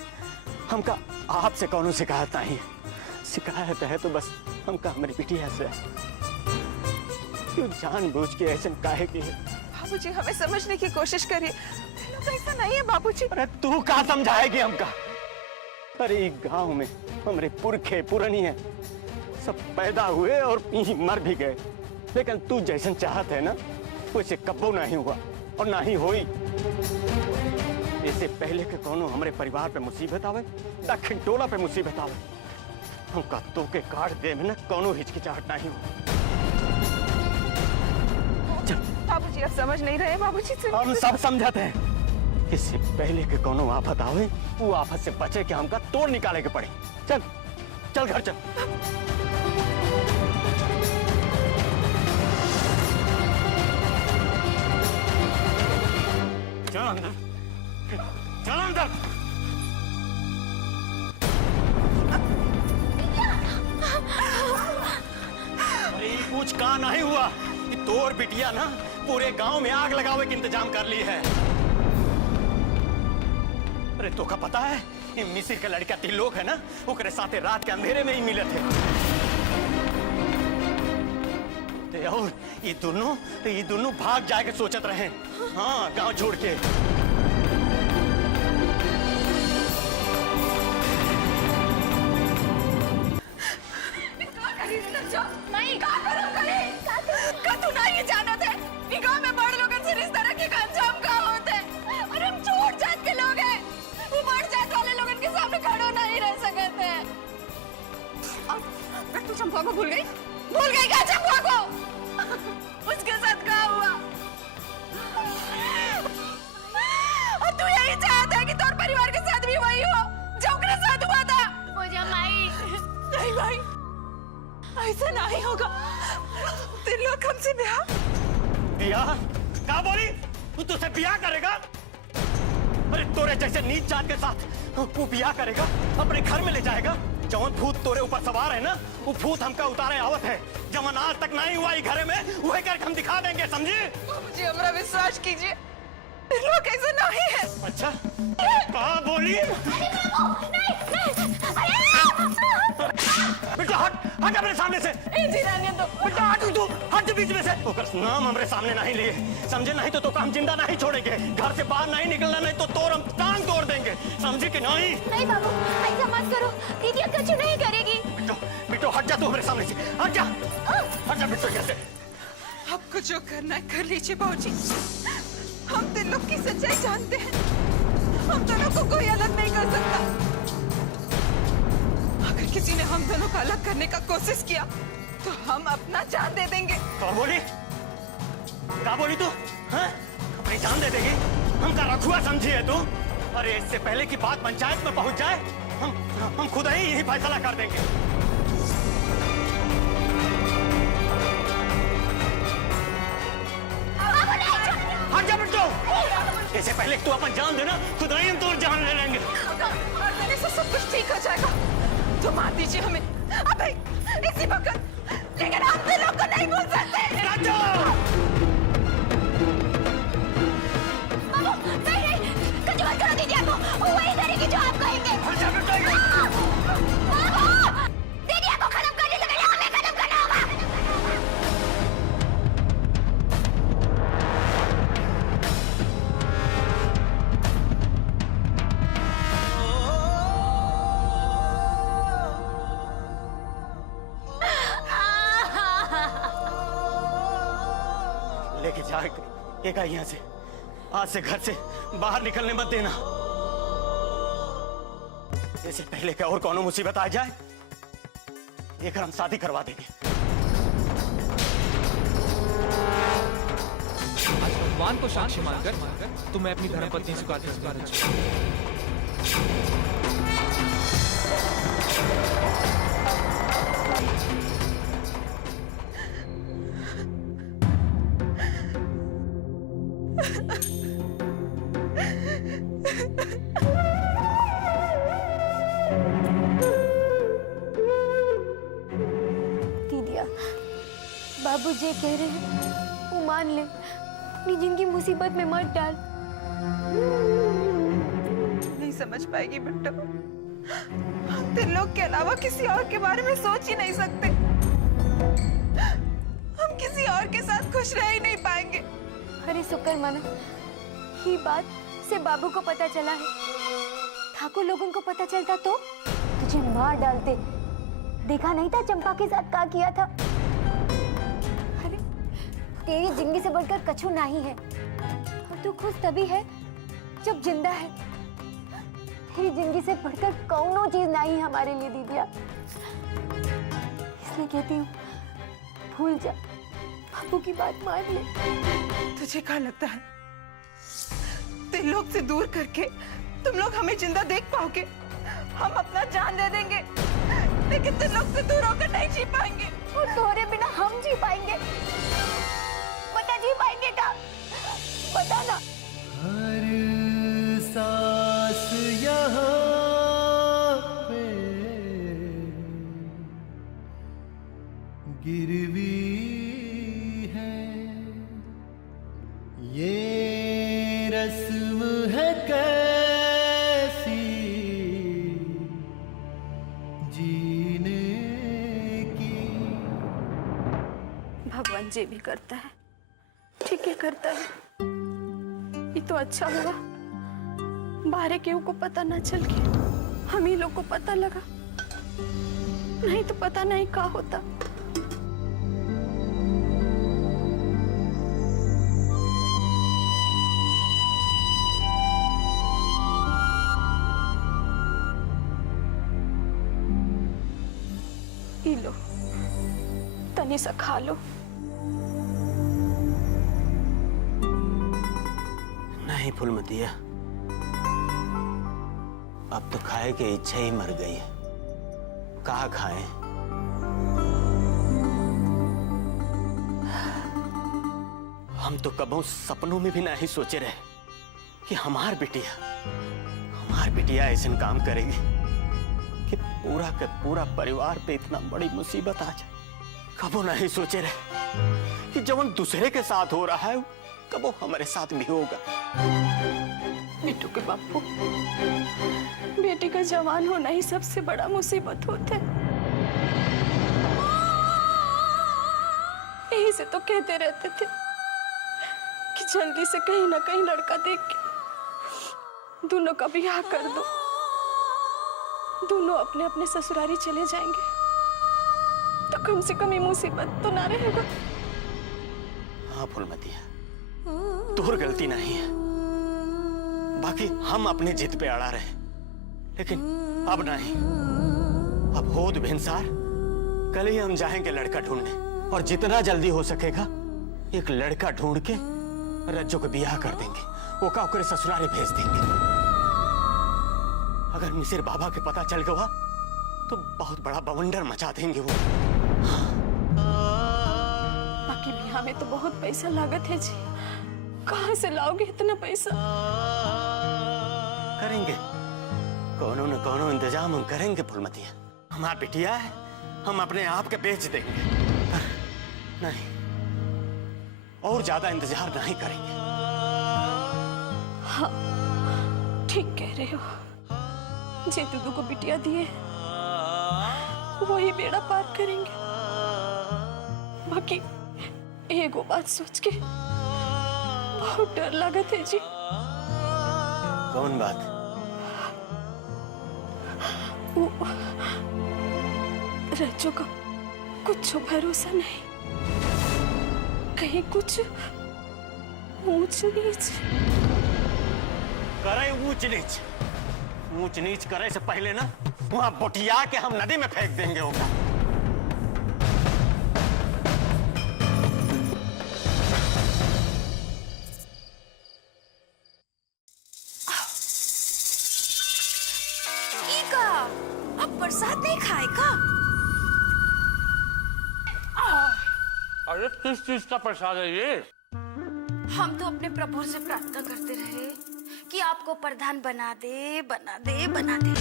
हमका आपसे कौन शिकायत नहीं है। शिकायत है तो बस हमका हमारी बिटिया से। क्यों जानबूझ के ऐसे काहे की है? बाबूजी हमें समझने की कोशिश करिए। तिलोक ऐसा नहीं है बाबूजी। अरे तू का समझाएगी हमका? अरे गांव में हमारे पुरखे पुरानी सब पैदा हुए और यहीं मर भी गए, लेकिन तू जैसन चाहत है ना वैसे कब्बो नहीं हुआ और ना ही होई। इससे पहले के कोनो हमारे परिवार पे मुसीबत आवे, दक्षिण टोला पे मुसीबत आवे, हमका तो के काट दे में ना कोनो हिचकिचाहट नहीं हो। बाबूजी आप समझ नहीं रहे। बाबूजी हम सब समझते हैं। इससे पहले के कोनो आफत आवे, वो आफत से बचे के हमका तोड़ निकाले के पड़े। चल चल घर चल। चल अंदर, चल अंदर। अरे कुछ का नहीं हुआ। तोर बिटिया ना पूरे गांव में आग लगावे के इंतजाम कर ली है। अरे तो का पता है ये मिसिर का लड़का तिलोक है ना, ओकरे साथे रात के अंधेरे में ही मिले थे। और ये दोनों भाग जाके सोचत रहे। हाँ गांव छोड़ के। चंपा को भूल गई क्या? चंपा को उसके साथ क्या हुआ? और तू यही चाहता है कि तोर परिवार के साथ भी वही हो जो उसके साथ हुआ था? पूजा माई। नहीं भाई ऐसा नहीं होगा। तिलोक हमसे ब्याह क्या बोली? तू तुझसे ब्याह करेगा? अरे तोरे जैसे नीच जात के साथ वो ब्याह करेगा, अपने घर में ले जाएगा। जवन भूत तोरे ऊपर सवार है ना, वो भूत हमका उतारे आवत है। जवन आज तक नहीं हुआ घरे में, वही करके हम दिखा देंगे, समझे? मुझे हमारा विश्वास कीजिए। त्रिलोक ऐसा नहीं है। अच्छा कहा बोली? बेटा हट हट मेरे सामने से। बेटा हट तू हट बीच में से। ओकर नाम हमरे सामने नहीं लिए समझे, नहीं तो हम जिंदा नहीं छोड़ेंगे। घर से बाहर नहीं निकलना, नहीं तो तोड़ हम टांग तोड़ देंगे, समझे कि नहीं? नहीं बाबू ऐसा मत करो, दीदी कुछ नहीं करेगी। बिट्टू हट जा तू हमारे सामने से, हट जा बिट्टू यहाँ से। आपको जो करना है कर लीजिए बाबूजी। हम त्रिलोक की सच्चाई जानते हैं, हम दोनों को कोई अलग नहीं कर सकता। अगर किसी ने हम दोनों को अलग करने का कोशिश किया तो हम अपना जान दे देंगे। क्या बोली तू? हाँ? अपनी जान दे देगी? हम का रखुआ समझी है तू? अरे इससे पहले कि बात पंचायत में पहुंच जाए हम खुद ही यही फैसला कर देंगे। हट जा बिट्टू, इससे पहले तू अपन जान देना, खुद ही हम तो जान ले लेंगे। मार देने से सब कुछ ठीक हो जाएगा, तो मार दीजिए हमें अभी इसी वक्त, लेकिन हम त्रिलोक को नहीं भूल सकते। कुछ मत करो दीदी, आपको वही करेगी जो आप कहेंगे। दीदी को खत्म करने से पहले हमें खत्म करना होगा। लेके जाएगा यहाँ से, आज से घर से बाहर निकलने मत देना। इससे पहले क्या और कौनो मुसीबत आ जाए, लेकर हम शादी करवा देंगे। आज भगवान को साक्षी मानकर तुम्हें अपनी धर्मपत्नी स्वीकार बाबू जी कह रहे हैं वो मान ले, अपनी जिंदगी मुसीबत में मत डाल। नहीं समझ पाएगी बिट्टू, हम त्रिलोक के अलावा किसी और के बारे में सोच ही नहीं सकते। हम किसी और के साथ खुश रह ही नहीं पाएंगे। अरे शुक्र माना, ये बात से बाबू को पता चला है। ठाकुर लोगों को पता चलता तो तुझे मार डालते। देखा नहीं था चंपा के साथ क्या किया था? अरे तेरी जिंदगी से बढ़कर कछु नहीं है, और तू खुश तभी है जब जिंदा है। तेरी जिंदगी से बढ़कर कौनो चीज नहीं है हमारे लिए दीदिया। इसलिए कहती हूँ भूल जा, बाबू की बात मान ले। तुझे क्या लगता है त्रिलोक से दूर करके तुम लोग हमें जिंदा देख पाओगे? हम अपना जान दे देंगे, लेकिन त्रिलोक से दूर होकर नहीं जी पाएंगे। और तोहरे बिना हम जी पाएंगे? बता जी पाएंगे क्या? बता ना। हर सांस यहाँ पे गिरवी है, ये रस्म है कैसी जीने की। भगवान जी भी करता है, ठीक है करता है। ये तो अच्छा हुआ बाहर केहू को पता ना चल के हम ही लोग को पता लगा, नहीं तो पता नहीं क्या होता। ई लो तनी सा खा लो। नहीं फूलमतिया, अब तो खाए की इच्छा ही मर गई है। कहाँ खाएं? हम तो कबों सपनों में भी नहीं सोचे रहे कि हमार बिटिया ऐसे काम करेगी कि पूरा के पूरा परिवार पे इतना बड़ी मुसीबत आ जाए। कबों नहीं सोचे रहे कि जब दूसरे के साथ हो रहा है कबो हमारे साथ भी होगा। बिट्टू के बापू, बेटी का जवान होना ही सबसे बड़ा मुसीबत होता है। यही से तो कहते रहते थे कि जल्दी से कहीं ना कहीं लड़का देख के दोनों का ब्याह कर दो, दोनों अपने अपने ससुरारी चले जाएंगे तो कम से कम ये मुसीबत तो ना रहेगा। हाँ फूलमतिया, तोर गलती नहीं है, बाकी हम अपने जिद पे अड़ा रहे, लेकिन अब नहीं। अब होद भिनसार कल ही हम जाएंगे लड़का ढूंढने, और जितना जल्दी हो सकेगा एक लड़का ढूंढ के रज्जो को ब्याह कर देंगे, ओका ओकरे ससुराले भेज देंगे। अगर मिसिर बाबा के पता चल गया तो बहुत बड़ा बवंडर मचा देंगे वो। बाकी ब्याह में तो बहुत पैसा लागत है जी, कहाँ से लाओगे इतना पैसा? करेंगे, कोनो न कोनो इंतजाम हम करेंगे फूलमतिया। हमारा बिटिया है, हम अपने आप के बेच देंगे, पर नहीं, और ज्यादा इंतजार नहीं करेंगे। हाँ, ठीक कह रहे हो। जे दुदू को बिटिया दिए वही बेड़ा पार करेंगे। बाकी एगो बात सोच के बहुत डर लगत है जी। कौन बात? वो रज्जो का कुछ भरोसा नहीं, कहीं कुछ ऊंच नीच करे। ऊंच नीच करे से पहले ना वहां बोटिया के हम नदी में फेंक देंगे होगा। अब बरसात नहीं खाएगा? अरे किस चीज का प्रसाद है ये? हम तो अपने प्रभु से प्रार्थना करते रहे कि आपको प्रधान बना दे, बना दे, बना दे।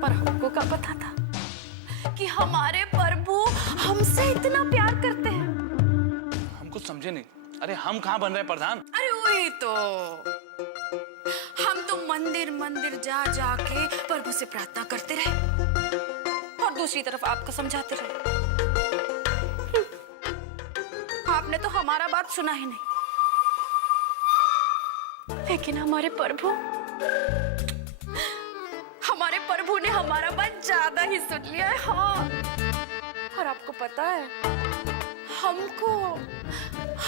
पर हमको क्या पता था कि हमारे प्रभु हमसे इतना प्यार करते हैं। हम कुछ समझे नहीं। अरे हम कहाँ बन रहे प्रधान? अरे वही तो, हम तो मंदिर मंदिर जा जाके प्रभु से प्रार्थना करते रहे और दूसरी तरफ आपको समझाते रहे। आपने तो हमारा बात सुना ही नहीं। लेकिन हमारे प्रभु ने हमारा बात ज्यादा ही सुन लिया है। हाँ, और आपको पता है,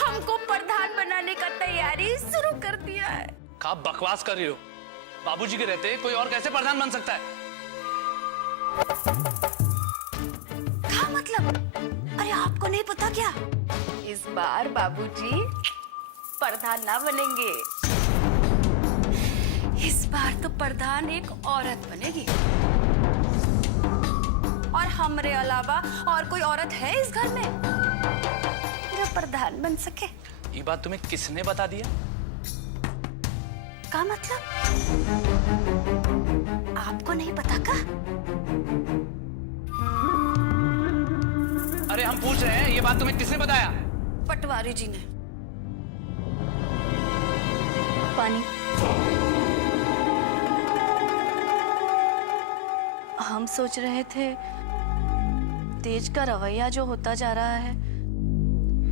हमको प्रधान बनाने का तैयारी शुरू कर दिया है। आप बकवास कर रही हो? बाबूजी के रहते कोई और कैसे प्रधान बन सकता है? क्या मतलब? अरे आपको नहीं पता क्या? इस बार बाबूजी प्रधान ना बनेंगे, इस बार तो प्रधान एक औरत बनेगी। और हमरे अलावा और कोई औरत है इस घर में जो प्रधान बन सके? ये बात तुम्हें किसने बता दिया? क्या मतलब? आपको नहीं पता का? अरे हम पूछ रहे हैं, ये बात तुम्हें किसने बताया? पटवारी जी ने। पानी। हम सोच रहे थे तेज का रवैया जो होता जा रहा है,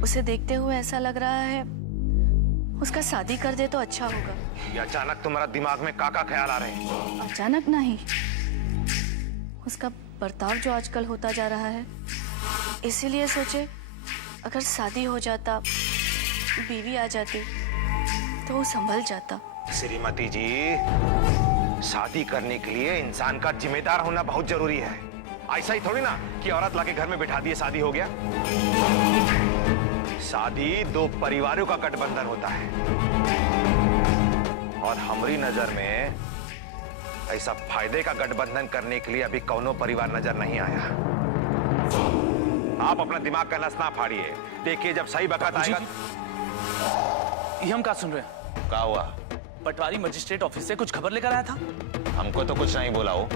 उसे देखते हुए ऐसा लग रहा है उसका शादी कर दे तो अच्छा होगा। ये अचानक तुम्हारा दिमाग में काका ख्याल आ रहे हैं? अचानक नहीं, उसका बर्ताव जो आजकल होता जा रहा है, इसीलिए सोचे अगर शादी हो जाता, बीवी आ जाती तो वो संभल जाता। श्रीमती जी, शादी करने के लिए इंसान का जिम्मेदार होना बहुत जरूरी है। ऐसा ही थोड़ी ना कि औरत लाके घर में बिठा दिए शादी हो गया। शादी दो परिवारों का गठबंधन होता है, और हमारी नजर में ऐसा फायदे का गठबंधन करने के लिए अभी कौनो परिवार नजर नहीं आया। आप अपना दिमाग का नस ना फाड़िए, देखिए जब सही वक्त आएगा। ये हम क्या सुन रहे हैं? क्या हुआ? पटवारी मजिस्ट्रेट ऑफिस से कुछ खबर लेकर आया था। हमको तो कुछ नहीं बोला हो।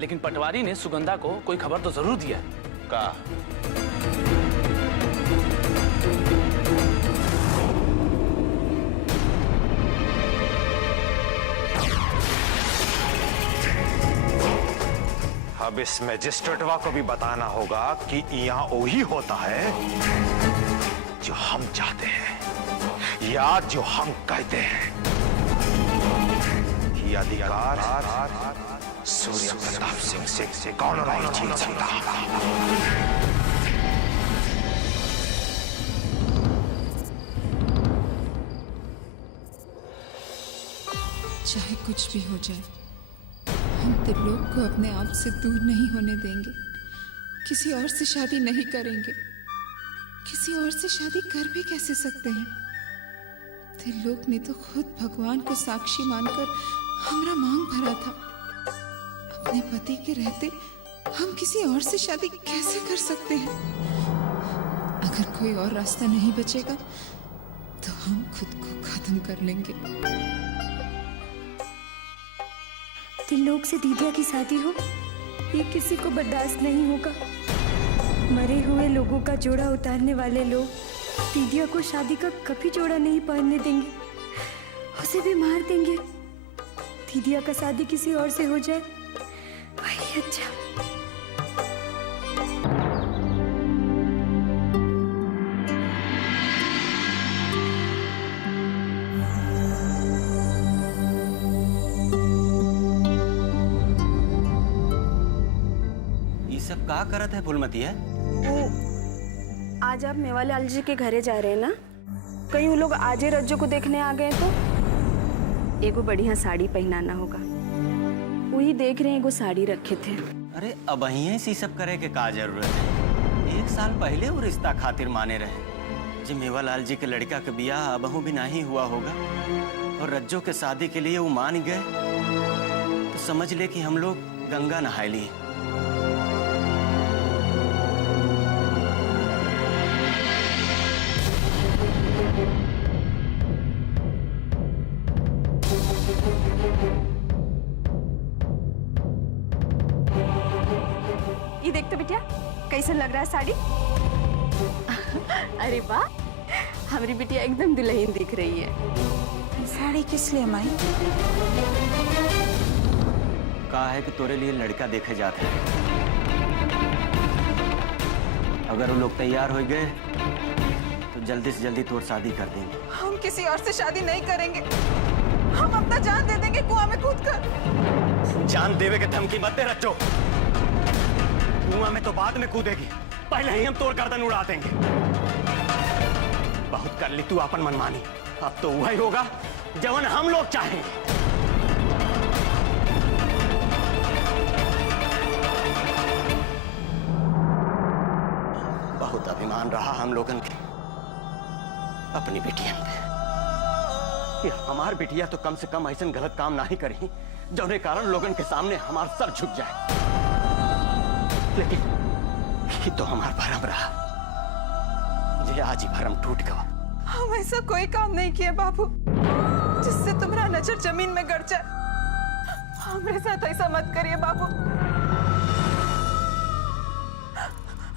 लेकिन पटवारी ने सुगंधा को कोई खबर तो जरूर दिया है। का अब इस मैजिस्ट्रेटवा को भी बताना होगा कि यहाँ वही होता है जो हम चाहते हैं या जो हम कहते हैं। ये अधिकार सूर्य प्रताप सिंह से कौन नहीं छीन सकता। चाहे कुछ भी हो जाए, हम त्रिलोक को अपने आप से दूर नहीं होने देंगे। किसी और से शादी नहीं करेंगे। किसी और से शादी कर भी कैसे सकते हैं? त्रिलोक ने तो खुद भगवान को साक्षी मानकर हमारा मांग भरा था। अपने पति के रहते हम किसी और से शादी कैसे कर सकते हैं? अगर कोई और रास्ता नहीं बचेगा तो हम खुद को खत्म कर लेंगे। त्रिलोक से दीदिया की शादी हो, ये किसी को बर्दाश्त नहीं होगा। मरे हुए लोगों का जोड़ा उतारने वाले लोग दीदिया को शादी का कभी जोड़ा नहीं पहनने देंगे, उसे भी मार देंगे। दीदिया का शादी किसी और से हो जाए वही अच्छा। ये सब का करत है फूलमती है? आज आप मेवालाल जी के घरे जा रहे हैं ना? कहीं वो लोग आजे रज्जो को देखने आ गए तो एगो बढ़िया साड़ी पहनाना होगा। वही देख रहे हैं, एगो साड़ी रखे थे। अरे अब यही सी सब करे के का जरूरत है? 1 साल पहले वो रिश्ता खातिर माने रहे। जी मेवालाल जी के लड़का के बियाह अबहू भी नहीं हुआ होगा और रज्जो के शादी के लिए वो मान गए तो समझ ले कि हम लोग गंगा नहा लिए। ये देख तो बिटिया कैसे लग रहा है साड़ी। अरे वाह, हमारी बिटिया एकदम दुल्हन दिख रही है। साड़ी किस लिए माई? कहा है कि तोरे लिए लड़का देखे जाते हैं। अगर वो लोग तैयार हो गए तो जल्दी से जल्दी तोर शादी कर देंगे। हम किसी और से शादी नहीं करेंगे। हम अपना जान दे देंगे कुआं में कूद कर। जान देवे के धमकी मत दे रज्जो। कुआं में तो बाद में कूदेगी, पहले ही हम तोड़ गर्दन उड़ा देंगे। बहुत कर ली तू अपन मनमानी, अब तो वही होगा जवन हम लोग चाहेंगे। बहुत अभिमान रहा हम लोगन के अपनी बिटिया पे कि हमार बिटिया तो कम से कम ऐसा गलत काम नहीं करी जौने कारण लोगन के सामने हमार सर झुक जाए। लेकिन ये तो हमारा भरम रहा, ये आज ही भरम टूट गया। हम ऐसा कोई काम नहीं किए बाबू जिससे तुम्हारा नजर जमीन में गड़ जाए। हमारे साथ ऐसा मत करिए बाबू।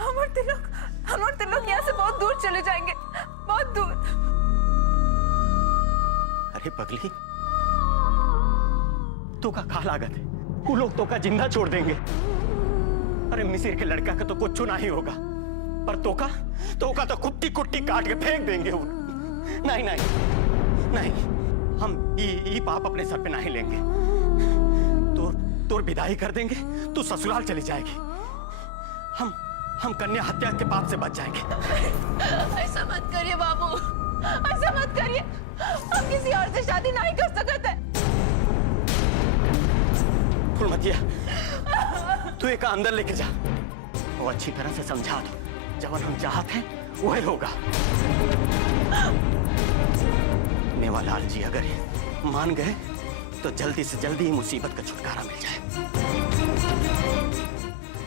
हमारे तिलोक यहाँ से बहुत दूर चले जाएंगे, बहुत दूर। अरे पगली, तो का लागत है? वो लोग तो का जिंदा छोड़ देंगे। अरे मिसिर के लड़का का तो कुछ नहीं होगा, पर तो का कुट्टी कुट्टी काट के फेंक देंगे वो। नहीं नहीं नहीं, हम ये पाप अपने सर पे नहीं लेंगे। तोर विदाई कर देंगे, तू ससुराल चली जाएगी। हम कन्या हत्या के पाप से बच जाएंगे। ऐसा मत करिए बाबू, ऐसा मत करिए। हम किसी और से शादी नहीं कर सकते। फुलमतिया, तू एक अंदर लेके जा, वो अच्छी तरह से समझा दो। जब हम चाहते हैं वही होगा। मेवालाल जी अगर मान गए तो जल्दी से जल्दी मुसीबत का छुटकारा मिल जाए।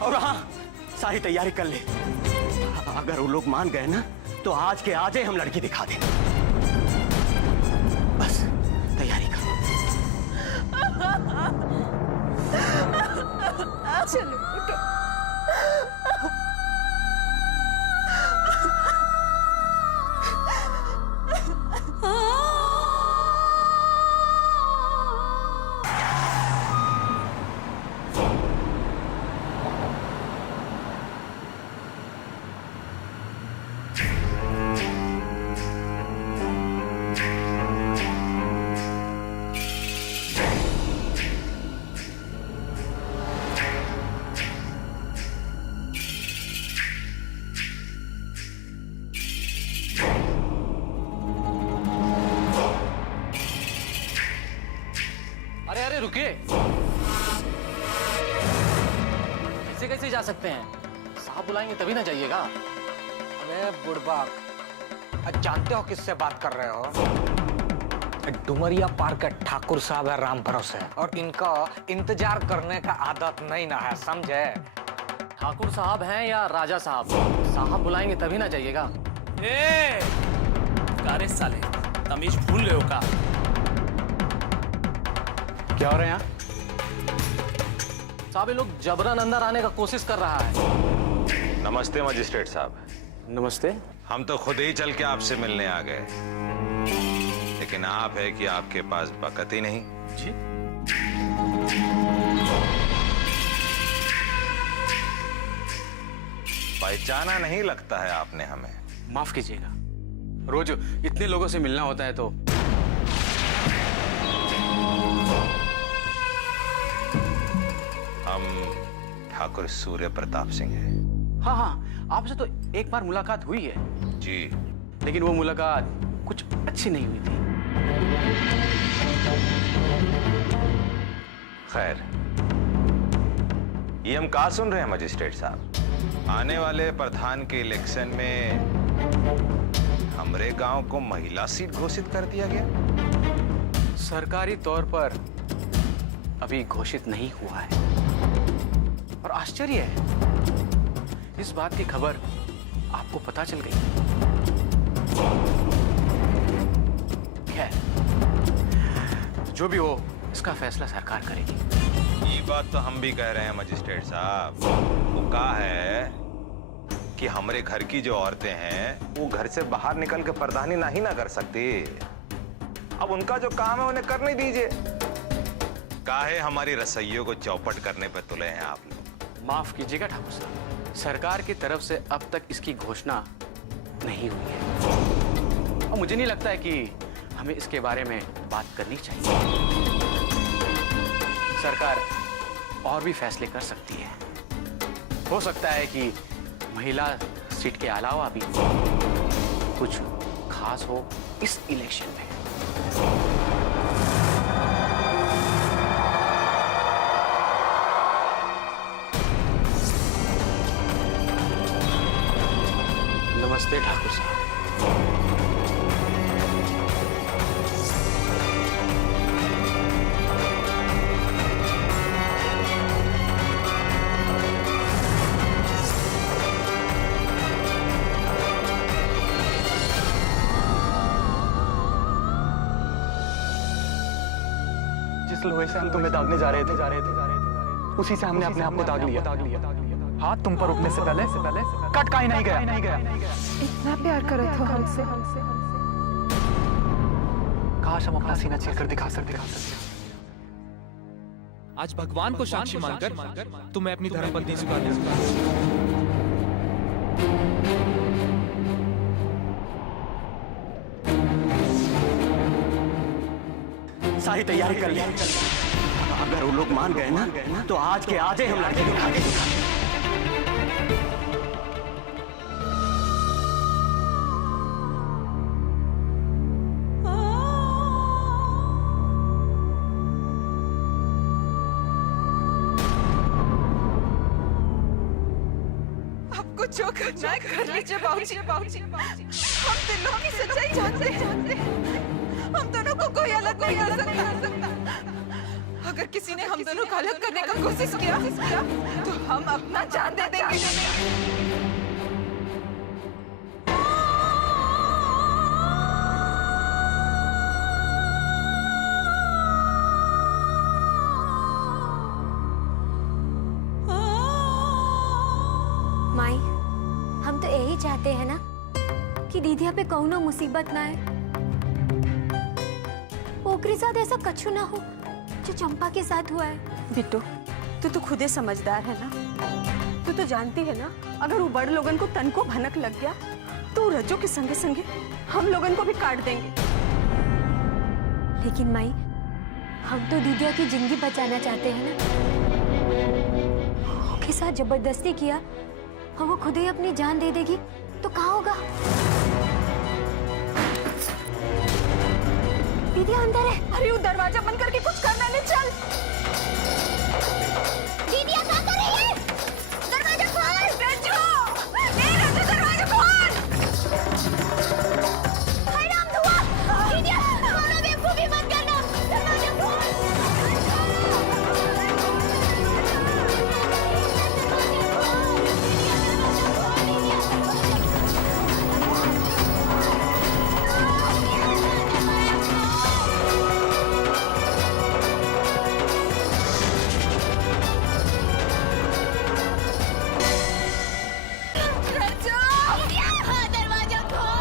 और हाँ, सारी तैयारी कर ले। अगर वो लोग मान गए ना तो आज के आज ही हम लड़की दिखा दें। बस तैयारी करो। चलो उठो। ऐसे कैसे जा सकते हैं? साहब बुलाएंगे तभी ना जाइएगा। अरे बुड़बक, जानते हो किससे बात कर रहे हो? डुमरिया पार्क के ठाकुर साहब है राम भरोसे, और इनका इंतजार करने का आदत नहीं ना है, समझे? ठाकुर साहब हैं या राजा साहब, साहब बुलाएंगे तभी ना जाइएगा। ए कारे साले, तमीज भूल गए हो का? क्या हो रहा है यहाँ? साहब ये लोग जबरन अंदर आने का कोशिश कर रहा है। नमस्ते मजिस्ट्रेट साहब। नमस्ते। हम तो खुद ही चल के आपसे मिलने आ गए, लेकिन आप है कि आपके पास बकत ही नहीं। जी? पहचाना नहीं लगता है आपने हमें। माफ कीजिएगा, रोज इतने लोगों से मिलना होता है तो। हम ठाकुर सूर्य प्रताप सिंह हैं। हाँ हाँ, आपसे तो एक बार मुलाकात हुई है जी, लेकिन वो मुलाकात कुछ अच्छी नहीं हुई थी। खैर, ये हम कहा सुन रहे हैं मजिस्ट्रेट साहब? आने वाले प्रधान के इलेक्शन में हमरे गांव को महिला सीट घोषित कर दिया गया। सरकारी तौर पर अभी घोषित नहीं हुआ है, और आश्चर्य है इस बात की खबर आपको पता चल गई। खैर, जो भी हो, इसका फैसला सरकार करेगी। ये बात तो हम भी कह रहे हैं मजिस्ट्रेट साहब। वो कहा है कि हमारे घर की जो औरतें हैं वो घर से बाहर निकल के प्रधानी नहीं ना कर सकती। अब उनका जो काम है उन्हें करने दीजिए। काहे हमारी रसोइयों को चौपट करने पे तुले हैं आप लोग? माफ कीजिएगा ठाकुर साहब, सरकार की तरफ से अब तक इसकी घोषणा नहीं हुई है, और मुझे नहीं लगता है कि हमें इसके बारे में बात करनी चाहिए। सरकार और भी फैसले कर सकती है। हो सकता है कि महिला सीट के अलावा भी कुछ खास हो इस इलेक्शन में। नमस्ते ठाकुर साहब। जिस लोहे से हम तुम्हें दागने जा रहे थे उसी से हमने अपने आप को दाग लिया। हाथ तुम पर उठने से पहले कट का ही नहीं गया। इतना प्यार करे थे हमसे। काश हम अपना सीना चीरकर दिखा सकते। आज भगवान को साक्षी मानकर तुम्हें अपनी धर्मपत्नी स्वीकार कर। सारी तैयारी कर ली। अगर वो लोग मान गए ना तो आज के आज ही हम लड़के दिखाएंगे। आपको जो करना है कर लीजिए बाबूजी। हम दिलों की सच्चाई जानते हैं। हम दोनों को कोई अलग नहीं कर सकता। अगर किसी ने हम दोनों को अलग करने का कोशिश किया तो हम अपना जान दे देंगे। माई, हम तो यही चाहते हैं ना कि दीदिया पे कौनो मुसीबत ना आए, ओकरे साथ ऐसा कछु ना हो जो चंपा के साथ हुआ है। बिट्टू, तू तो खुदे समझदार है ना। तू तो जानती है ना, अगर वो बड़ लोगन को तन को भनक लग गया तो रज्जो के संगे संगे हम लोगन को भी काट देंगे। लेकिन माई, हम तो दीदिया की जिंदगी बचाना चाहते हैं ना। उसके साथ जबरदस्ती किया और वो खुद ही अपनी जान दे देगी तो क्या होगा? दीदी अंदर है। अरे वो दरवाजा बंद करके कुछ करना मैंने, चल। दीदिया क्या कर रही है? दरवाजा खोल। रज्जू, ए रज्जू, दरवाजा खोल। हाय राम धुआं। दीदिया, थोड़ा बेवकूफी मत करना। दरवाजा खोल। रज्जू, दरवाजा खोल।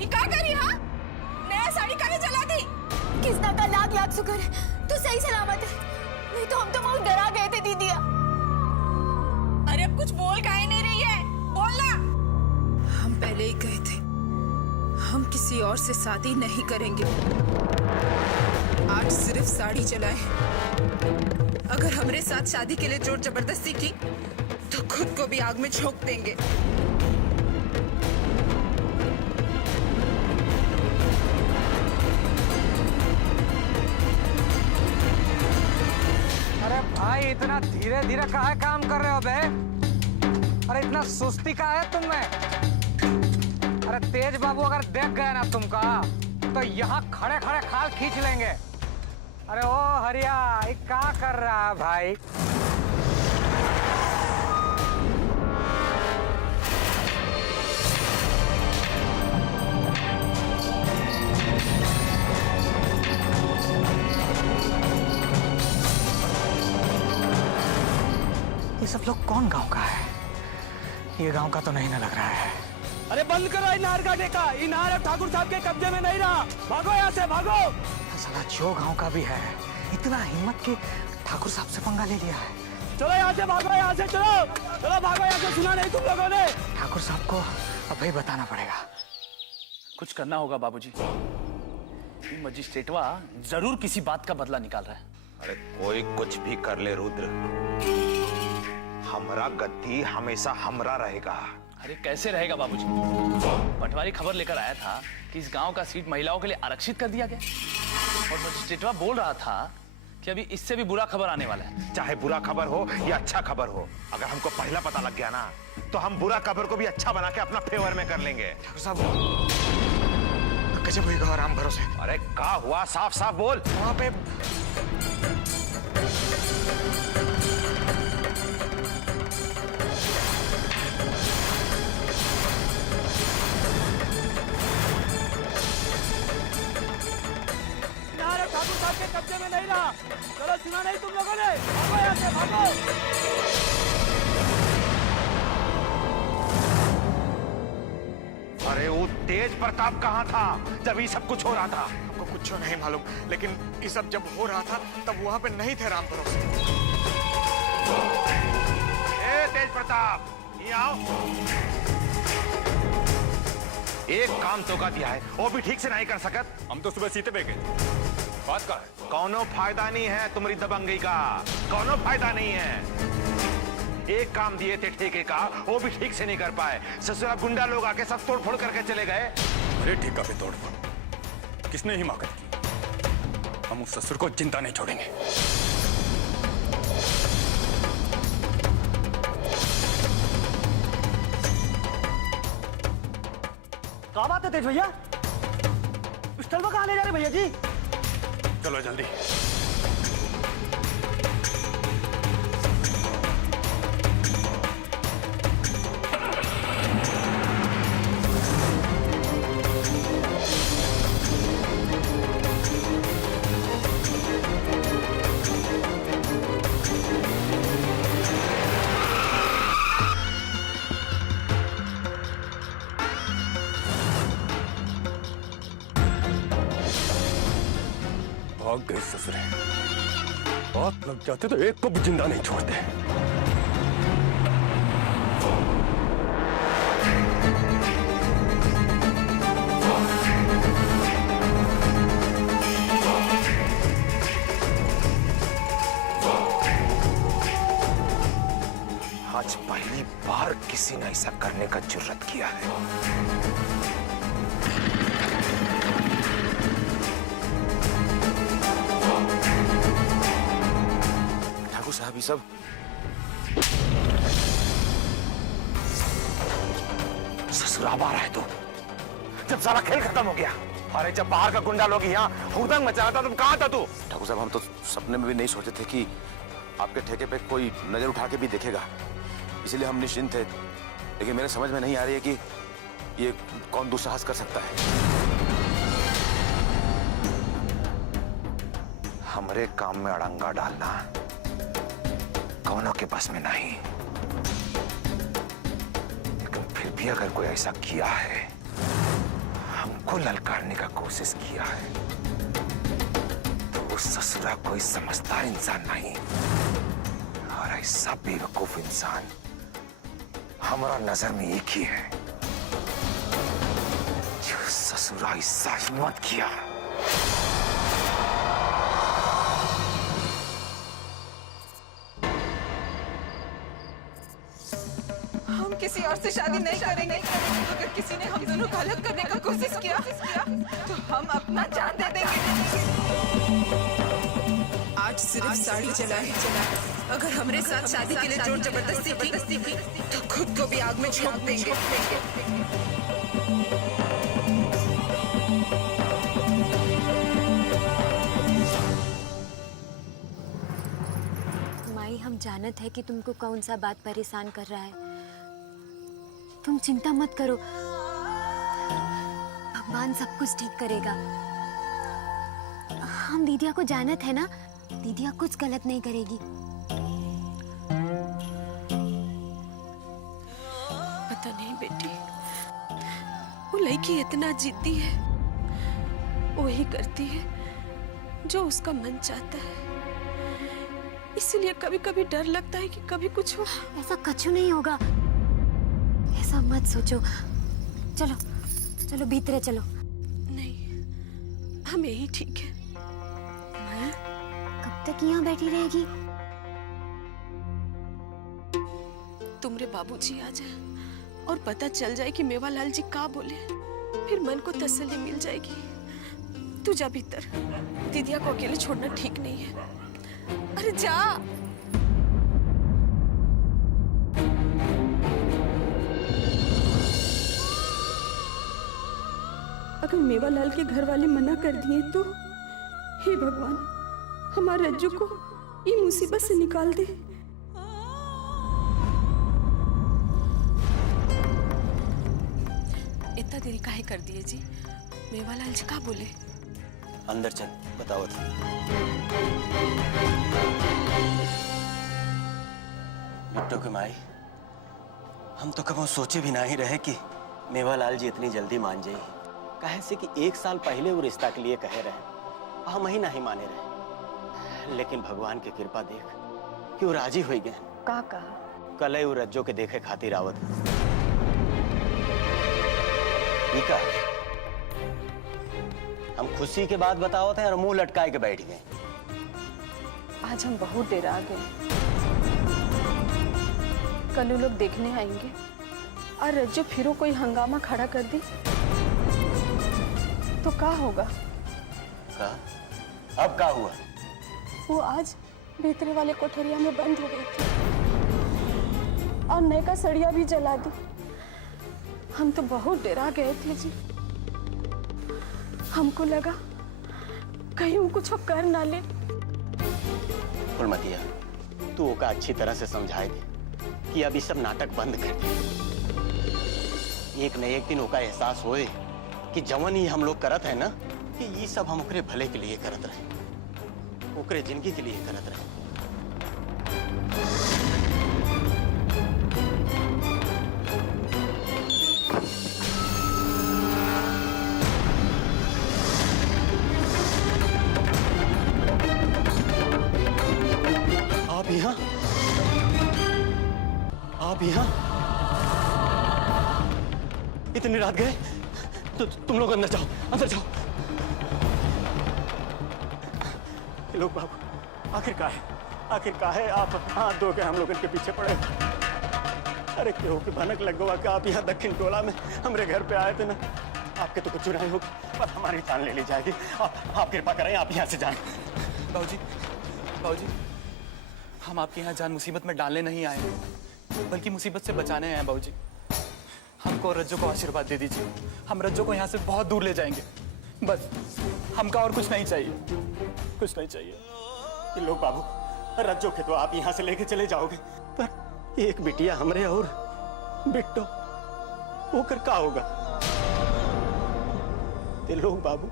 ये क्या करी? हाँ, नया साड़ी काहे जला दी? किस्ना का लाख लाख शुक्र है तू सही सलामत है, नहीं तो हम तो बहुत डरा गए थे दीदिया। अरे अब कुछ बोल काहे नहीं रही है? बोलना। हम पहले ही कहे थे हम किसी और से शादी नहीं करेंगे। आज सिर्फ साड़ी जलाए। अगर हमरे साथ शादी के लिए जोर जबरदस्ती की तो खुद को भी आग में झोंक देंगे। अरे भाई इतना धीरे धीरे काहे काम कर रहे हो बे? अरे इतना सुस्ती का है तुम में? अरे तेज बाबू अगर देख गए ना तुमका तो यहाँ खड़े खड़े खाल खींच लेंगे। अरे ओ हरिया, ये क्या कर रहा है भाई? ये सब लोग कौन गांव का है? ये गांव का तो नहीं ना लग रहा है। अरे बंद करो इनार का ठेका। इनार अब ठाकुर साहब के कब्जे में नहीं रहा। भागो यहाँ से, भागो। साला जो गांव का भी है, इतना हिम्मत के ठाकुर साहब से पंगा ले लिया है। चलो यहाँ से भागो, यहाँ से चलो, चलो भागो यहाँ से। सुना नहीं तुम लोगों ने? ठाकुर साहब को अभी बताना पड़ेगा। कुछ करना होगा बाबूजी। ये मजिस्ट्रेटवा जरूर किसी बात का बदला निकाल रहा है। अरे कोई कुछ भी कर ले रुद्र, हमरा गद्दी हमेशा हमरा रहेगा। अरे कैसे रहेगा बाबूजी? पटवारी खबर लेकर आया था कि इस गांव का सीट महिलाओं के लिए आरक्षित कर दिया गया और मजिस्ट्रेटवा बोल रहा था कि अभी इससे भी बुरा खबर आने वाला है। चाहे बुरा खबर हो या अच्छा खबर हो, अगर हमको पहला पता लग गया ना तो हम बुरा खबर को भी अच्छा बना के अपना फेवर में कर लेंगे। ठाकुर साहब गजब हुई गौ राम भरोसे। अरे क्या हुआ? साफ साफ बोल। वहां पे इनार अब ठाकुर साहब के कब्जे में नहीं रहा। चलो, सुना नहीं तुम लोगों ने? भागो यहाँ से, भागो। अरे वो तेज प्रताप कहाँ था जब ये सब कुछ हो रहा था? हमको कुछ नहीं मालूम, लेकिन ये सब जब हो रहा था तब वहां पे नहीं थे राम भरोसे। ए तेज प्रताप, ये आओ। एक काम तो का दिया है, वो भी ठीक से नहीं कर सकत। हम तो सुबह सीते पे गए। बात का है? कौनो फायदा नहीं है तुम्हारी दबंगई का, कौनो फायदा नहीं है। एक काम दिए थे ठेके का, वो भी ठीक से नहीं कर पाए। ससुरा गुंडा लोग आके सब तोड़ फोड़ करके चले गए। अरे ठेका पे तोड़ फोड़ किसने हिमाकत की? हम उस ससुर को जिंदा नहीं छोड़ेंगे। क्या बात है तेज भैया? पिस्टल में कहाँ ले जा रहे भैया जी? चलो जल्दी। भाग गए ससुरे। बात लग जाते तो एक को भी जिंदा नहीं छोड़ते। आज पहली बार किसी ने ऐसा करने का जुर्रत किया है। ठाकुर साहब ये सब ससुराल आ रहा है। तो जब सारा खेल खत्म हो गया, अरे जब बाहर का गुंडा लोग यहाँ हुड़दंग मचा रहा था, तुम कहाँ था तू? ठाकुर साहब हम तो सपने में भी नहीं सोचे थे कि आपके ठेके पे कोई नजर उठा के भी देखेगा, इसलिए हम निश्चिंत थे। लेकिन मेरे समझ में नहीं आ रही है कि ये कौन दुस्साहस कर सकता है। हमारे काम में अड़ंगा डालना कौनों के बस में नहीं, लेकिन फिर भी अगर कोई ऐसा किया है, हमको ललकारने का कोशिश किया है, तो वो ससुरा कोई समझदार इंसान नहीं, और ऐसा बेवकूफ इंसान हमारा नजर में एक ही है, जो ससुरा ऐसा हिम्मत किया। हम किसी और से शादी नहीं करेंगे। अगर किसी ने हम दोनों को अलग करने का कोशिश किया तो हम अपना जान दे देंगे। आज सिर्फ साड़ी चला है, अगर हमारे साथ शादी के लिए जोर जबरदस्ती की तो खुद को भी आग में झोंक देंगे। माई, हम जानत है कि तुमको कौन सा बात परेशान कर रहा है। तुम चिंता मत करो, भगवान सब कुछ ठीक करेगा। हम दीदिया को जानत है ना, दीदिया कुछ गलत नहीं करेगी। पता नहीं बेटी, वो लड़की इतना जिद्दी है, वो ही करती है जो उसका मन चाहता है। इसलिए कभी कभी डर लगता है कि कभी कुछ हो। ऐसा कछु नहीं होगा, ऐसा मत सोचो। चलो चलो भीतरे चलो। नहीं, हम यही ठीक है। माई, कब तक यहाँ बैठी रहेगी? तुमरे बाबूजी आ जाए और पता चल जाए कि मेवालाल जी का बोले, फिर मन को तसल्ली मिल जाएगी। तू जा भीतर, दीदिया को अकेले छोड़ना ठीक नहीं है। अरे जा। अगर मेवालाल के घर वाले मना कर दिए तो हे भगवान, हमारे रज्जू को ये मुसीबत से निकाल दे। इतना देरी काहे कर दिए जी? मेवालाल जी का बोले? अंदर चल, बताओ तो। बिट्टू के माई, हम तो कभी सोचे भी नहीं रहे कि मेवालाल जी इतनी जल्दी मान जाए। कहे से कि 1 साल पहले वो रिश्ता के लिए कहे रहे, हम ही नहीं माने रहे। लेकिन भगवान की कृपा देख कि वो राजी हो गए। का कहा? कल वो रज्जो के देखे खातिर आवत। का हम खुशी के बाद बताओ थे और मुंह लटकाए के बैठ गए। आज हम बहुत देर आ गए। कल लोग देखने आएंगे और रज्जो फिर कोई हंगामा खड़ा कर दी तो क्या होगा? का? अब क्या हुआ? वो आज भीतरे वाले कोठरिया में बंद हो गई थी और नए का सड़िया भी जला दी। हम तो बहुत डरा गए थे जी। हमको लगा कहीं वो कुछ कर ना ले। फुलमतिया, तू ओका अच्छी तरह से समझाए दे कि अब ये सब नाटक बंद कर दे। एक न एक दिन ओका एहसास होए कि जवन ही हम लोग करत है ना, कि ये सब हम ओकरे भले के लिए करत रहे, ओकरे जिंदगी के लिए करत रहे। आप यहाँ इतनी रात गए तो तुम लोग अंदर जाओ, अंदर जाओ। लोग बाबू आखिर का है आप हाथ धो के हम लोग इनके पीछे पड़े। अरे क्यों कि भनक लगवा के आप यहाँ दक्षिण टोला में हमारे घर पे आए थे ना, आपके तो कुछ नहीं होगी पर हमारी जान ले ली जाएगी। आप कृपा करें, आप यहाँ से जाएं। बाबूजी, हम आपके यहाँ जान मुसीबत में डालने नहीं आए हैं, बल्कि मुसीबत से बचाने आए हैं। बाबूजी, हमको रज्जो को आशीर्वाद दे दीजिए, हम रज्जो को यहाँ से बहुत दूर ले जाएंगे। बस हमका और कुछ नहीं चाहिए, कुछ नहीं चाहिए। ये लोग बाबू, रज्जो के तो आप यहाँ से लेके चले जाओगे, पर एक बिटिया हमरे और बिट्टो होकर का होगा? ये लोग बाबू,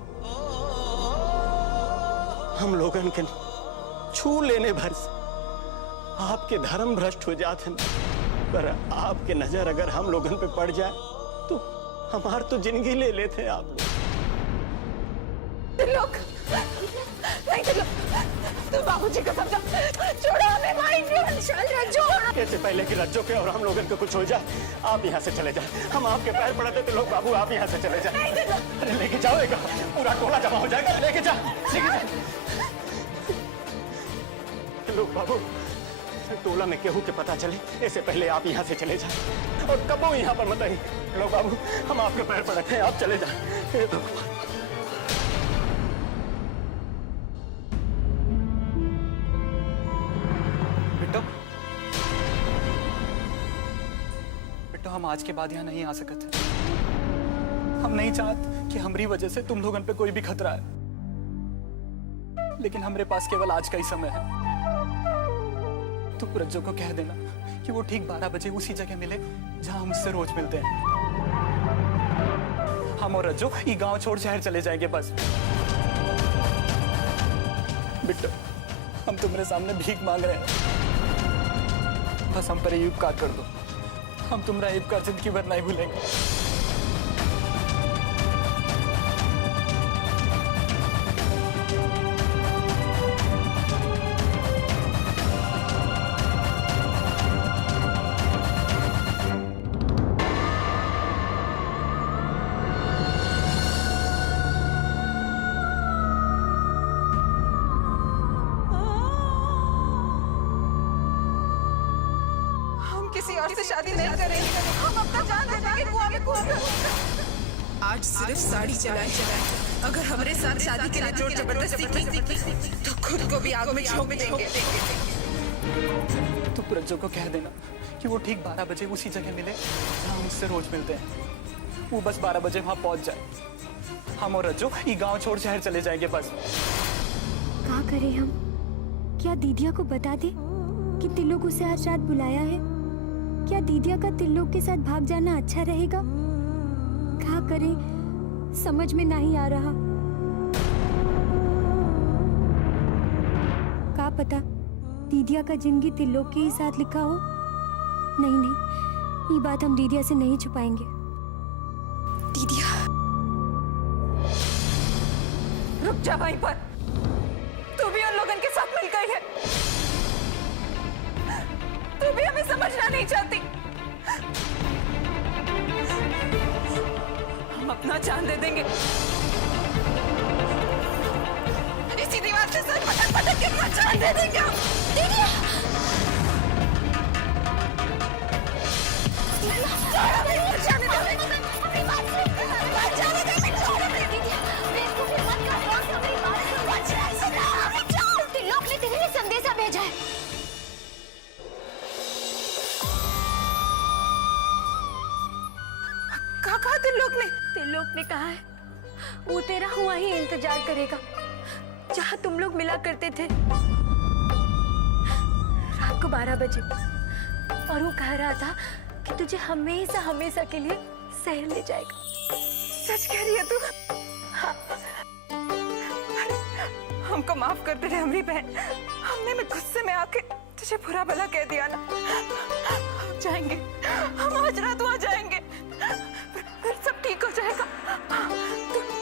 हम लोगन के छू लेने भर से आपके धर्म भ्रष्ट हो जाते, पर आपके नजर अगर हम लोगन पे पड़ जाए तो हमार तो जिंदगी ले लेते आप लोग। नहीं तुम बाबूजी को समझो, छोड़ो हमें, मारेंगे। रज्जो, कैसे पहले कि रज्जो के और हम लोगन को कुछ हो जाए, आप यहाँ से चले जाए। हम आपके पैर पड़ते थे लोग बाबू, आप यहाँ से चले जाए। अरे लेके जाओ, पूरा टोला जमा हो जाएगा, लेके जा, लेके जा। लोग बाबू, टोला में केहू के पता चले इससे पहले आप यहाँ से चले जाए और कबो यहाँ पर मत आइए। लोग बाबू, हम आपके पैर पड़ते हैं, आप चले जाए। बिट्टो, हम आज के बाद यहाँ नहीं आ सकते। हम नहीं चाहते कि हमारी वजह से तुम लोगों पे कोई भी खतरा है, लेकिन हमारे पास केवल आज का ही समय है। तो रज्जो को कह देना कि वो ठीक 12 बजे उसी जगह मिले जहां हम उससे रोज मिलते हैं। हम और रज्जो ये गांव छोड़ शहर चले जाएंगे बस। बिट्टो, हम तुम्हारे सामने भीख मांग रहे हैं, बस हम पर ये उपकार कर दो। हम तुम्हारा उपकार जिंदगी भर नहीं भूलेंगे। किसी और से शादी नहीं करेंगे, हम अपना जान दे देंगे कुआं में कूद कर। आज सिर्फ साड़ी चलाए, अगर हमारे साथ शादी के लिए जोर जबरदस्ती की तो खुद को भी आग में झोंक देंगे। तो रज्जो को कह देना कि वो ठीक 12 बजे उसी जगह मिले जहां हम उससे रोज मिलते हैं। वो बस 12 बजे वहां पहुंच जाए। हम और रज्जो ये गांव छोड़ शहर चले जाएंगे बस। क्या करें हम? क्या दीदिया को बता दे कि तिलोक उसे आज रात बुलाया है? क्या दीदिया का तिलोक के साथ भाग जाना अच्छा रहेगा? क्या करें, समझ में नहीं आ रहा। क्या पता दीदिया का जिंदगी तिलोक के ही साथ लिखा हो। नहीं, ये बात हम दीदिया से नहीं छुपाएंगे। दीदिया, रुक जा वहीं पर। तू भी उन लोगों के साथ मिल गई है, तू भी हमें समझना नहीं चाहती। हम अपना जान दे देंगे, इसी दीवार से सर पटक पटक के अपना जान दे देंगे हम। दीदी, जाने दो, अपनी बात से जाने दे। तिलोक ने तेरे लिए संदेशा भेजा है। कहा तिलोक ने कहा है वो तेरा हुआ ही इंतजार करेगा जहां तुम लोग मिला करते थे रात को 12 बजे। और वो कह रहा था कि तुझे हमेशा हमेशा के लिए शहर ले जाएगा। सच कह रही है तू? हाँ। हमको माफ कर दे रे हमारी बहन, हमने में गुस्से में आके तुझे बुरा भला कह दिया ना। हम जाएंगे, हम आज रात वहां जाएंगे, फिर सब ठीक हो जाएगा।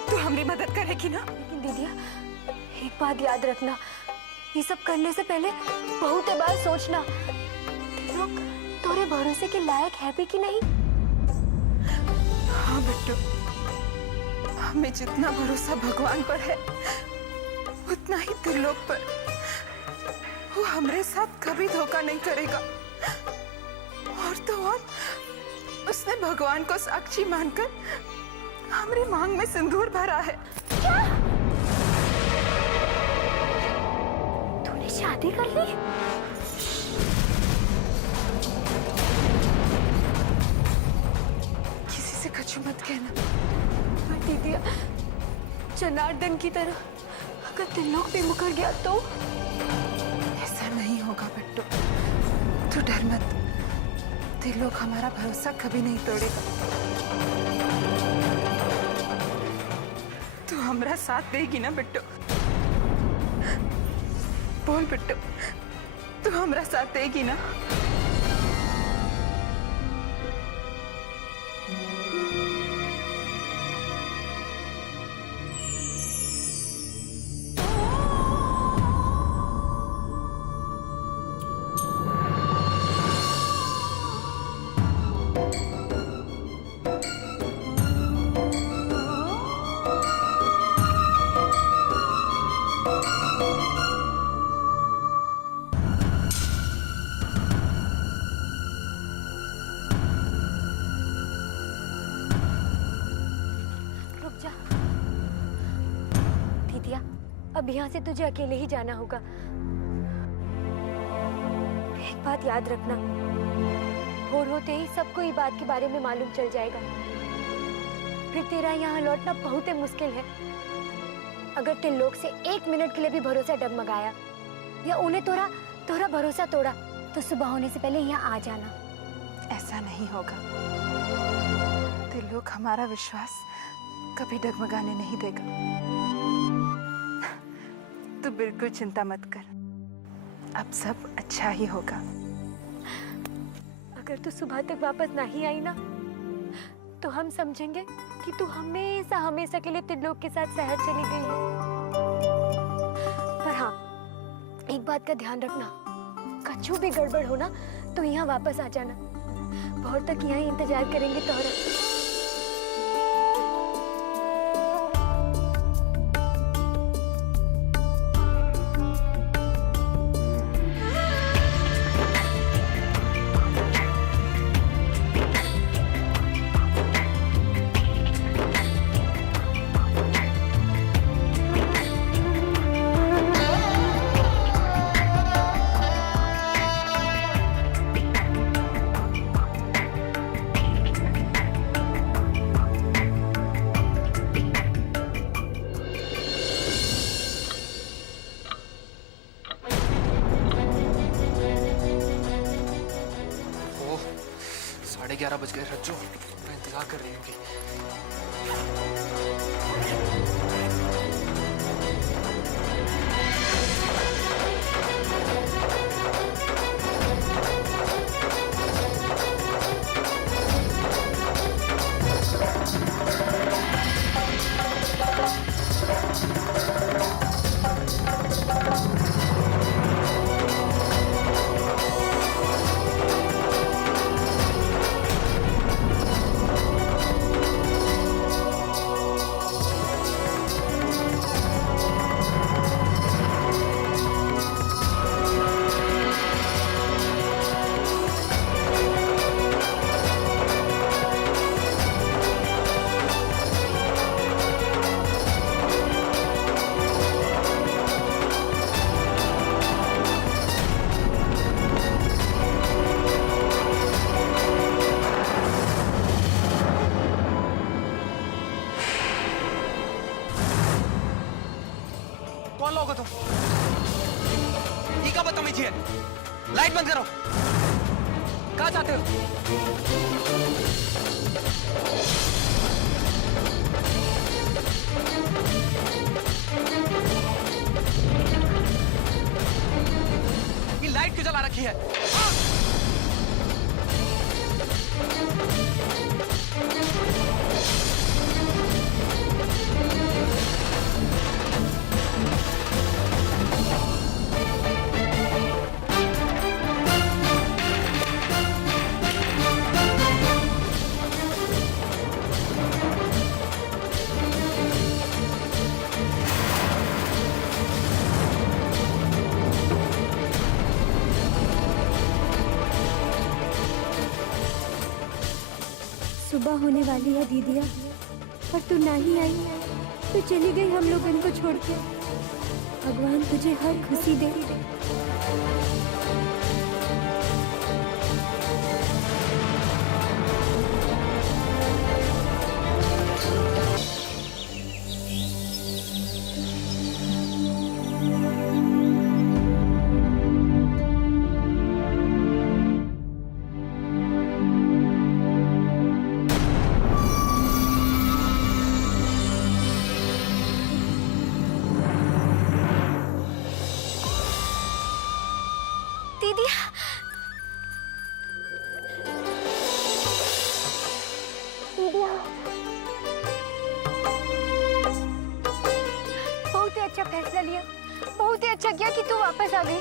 तू हमारी मदद करेगी ना? लेकिन दीदिया, एक बात याद रखना, ये सब करने से पहले बहुत बार सोचना तिलोक तोरे भरोसे के लायक है भी कि नहीं। हाँ हाँ बिट्टू, हमें जितना भरोसा भगवान पर है उतना ही त्रिलोक पर। वो हमारे साथ कभी धोखा नहीं करेगा। और तो और उसने भगवान को साक्षी मानकर हमारी मांग में सिंदूर भरा है। क्या? तूने शादी कर ली? किसी से कछु मत कहना। पर दीदिया, जनार्दन की तरह अगर त्रिलोक भी मुकर गया तो? ऐसा नहीं होगा बिट्टू, तू डर मत। त्रिलोक हमारा भरोसा कभी नहीं तोड़ेगा। तू हमारा साथ देगी ना बिट्टू? बोल बिट्टू, तू हमारा साथ देगी ना? रुक जा दीदिया, अब यहाँ से तुझे अकेले ही जाना होगा। एक बात याद रखना, भोर होते ही सबको ये बात के बारे में मालूम चल जाएगा। फिर तेरा यहाँ लौटना बहुत ही मुश्किल है। अगर त्रिलोक से 1 मिनट के लिए भी भरोसा डगमगाया या उन्हें तोरा भरोसा तोड़ा तो सुबह होने से पहले यहाँ आ जाना। ऐसा नहीं होगा। त्रिलोक हमारा विश्वास कभी डगमगाने नहीं देगा। तू बिल्कुल चिंता मत कर, अब सब अच्छा ही होगा। अगर तू सुबह तक वापस नहीं आई ना तो हम समझेंगे कि तू हमेशा हमेशा के लिए त्रिलोक के साथ शहर चली गई है। पर हाँ, एक बात का ध्यान रखना, कछु भी गड़बड़ हो ना तो यहाँ वापस आ जाना। बहुत तक यहाँ इंतजार करेंगे तोहरा। ओह, 11:30 बज गए। रज्जो मैं इंतजार कर रही होगी। कौन लोग हो तुम? ये क्या बदतमीजी है? लाइट बंद करो। कहाँ जाते हो? ये लाइट क्यों जला रखी है? सुबह होने वाली है दीदिया, पर तू नहीं आई, तू चली गई हम लोग इनको छोड़ के। भगवान तुझे हर खुशी दे। दीदिया, बहुत ही अच्छा फैसला लिया, बहुत ही अच्छा किया कि तू वापस आ गई।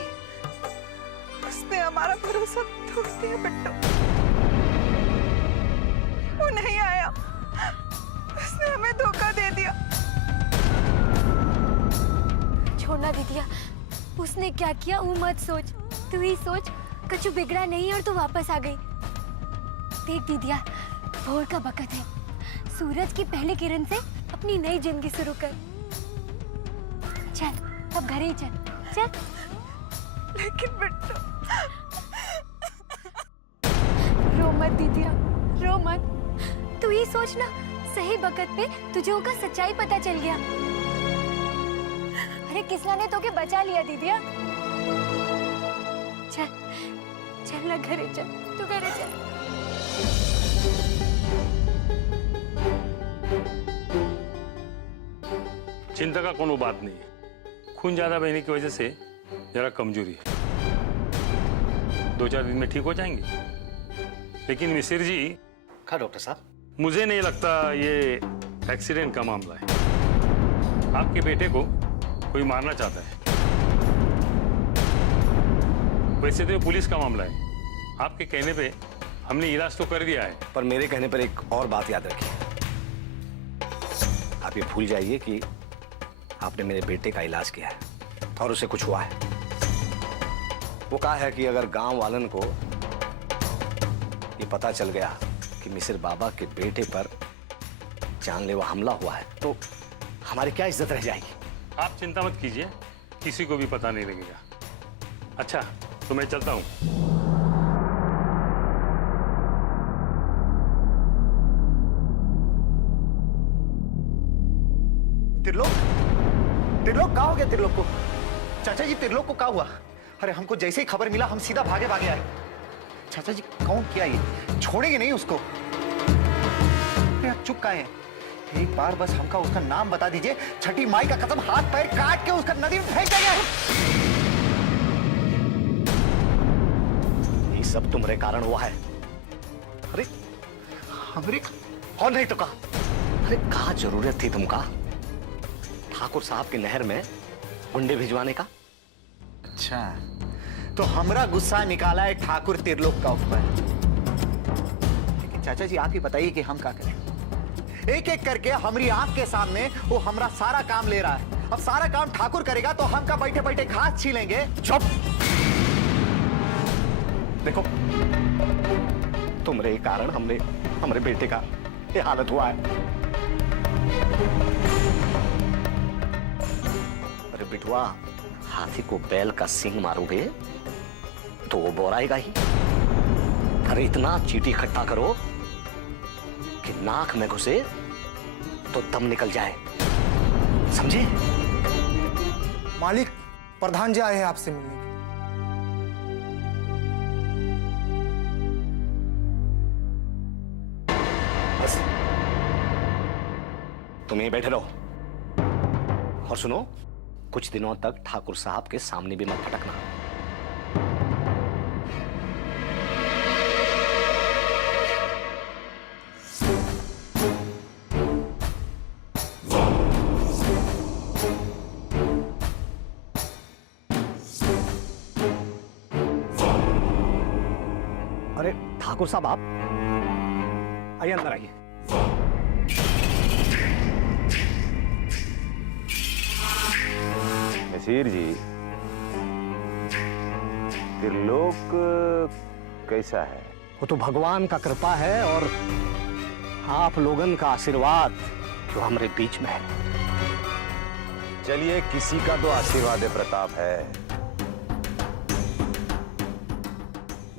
उसने हमारा भरोसा तोड़ दिया बिट्टू। वो नहीं आया, उसने हमें धोखा दे दिया। छोड़ना दीदिया, उसने क्या किया वो मत सोच, तू ही सोच। कछु बिगड़ा नहीं और तू वापस आ गई। देख दीदिया, भोर का वक्त है, सूरज की पहली किरण से अपनी नई जिंदगी शुरू कर। चल अब घर ही चल, चल। लेकिन बिट्टू, रो मत दीदिया, रो मत। तू ही सोच ना, सही वक्त पे तुझे उनका सच्चाई पता चल गया। अरे किसना ने तो के बचा लिया दीदिया। चल चल ना घरे चल, तू घरे चल। चिंता का कोनो बात नहीं है। खून ज्यादा बहने की वजह से जरा कमजोरी है, 2-4 दिन में ठीक हो जाएंगे। लेकिन मिसिर जी। हाँ डॉक्टर साहब, मुझे नहीं लगता ये एक्सीडेंट का मामला है। आपके बेटे को कोई मारना चाहता है। वैसे तो पुलिस का मामला है। आपके कहने पे हमने इलाज तो कर दिया है। पर मेरे कहने पर एक और बात याद रखिए। आप ये भूल जाइए कि आपने मेरे बेटे का इलाज किया है और उसे कुछ हुआ है। वो कहा है कि अगर गांव वालन को ये पता चल गया कि मिसिर बाबा के बेटे पर जानलेवा हमला हुआ है तो हमारी क्या इज्जत रह जाएगी। आप चिंता मत कीजिए, किसी को भी पता नहीं लगेगा। अच्छा तो मैं चलता हूं। त्रिलोक, त्रिलोक कहाँ हो गया? त्रिलोक को, चाचा जी त्रिलोक को क्या हुआ? अरे हमको जैसे ही खबर मिला हम सीधा भागे भागे आए। चाचा जी कौन किया ये? छोड़ेंगे नहीं उसको। अरे आप चुप काहे हैं? एक बार बस हमका उसका नाम बता दीजिए, छठी माई का कसम हाथ पैर काट के उसका नदी में फेंक देंगे। ये सब तुम्हारे कारण हुआ है। अरे हमरे और नहीं तो कहा। अरे कहा जरूरत थी तुमका ठाकुर साहब की नहर में गुंडे भिजवाने का? अच्छा तो हमरा गुस्सा निकाला है ठाकुर त्रिलोक का ऊपर। लेकिन चाचा जी आप ही बताइए कि हम क्या करें? एक एक करके हमारी आंख के सामने वो हमरा सारा काम ले रहा है। अब सारा काम ठाकुर करेगा तो हम का बैठे बैठे घास छीलेंगे। चुप! देखो तुम्हारे कारण हमरे बेटे का ये हालत हुआ है। अरे बिटवा, हाथी को बैल का सींग मारोगे तो वो बोराएगा ही। अरे इतना चीटी इकट्ठा करो कि नाक में घुसे तो दम निकल जाए, समझे? मालिक, प्रधान जी आए हैं आपसे मिलने। बस तुम यहीं बैठे रहो और सुनो, कुछ दिनों तक ठाकुर साहब के सामने भी मत फटकना। अरे ठाकुर साहब, आप आइए, अंदर आइए। नसीर जी, त्रिलोक कैसा है? वो तो भगवान का कृपा है और आप लोगन का आशीर्वाद जो हमारे बीच में है। चलिए, किसी का तो आशीर्वाद प्रताप है,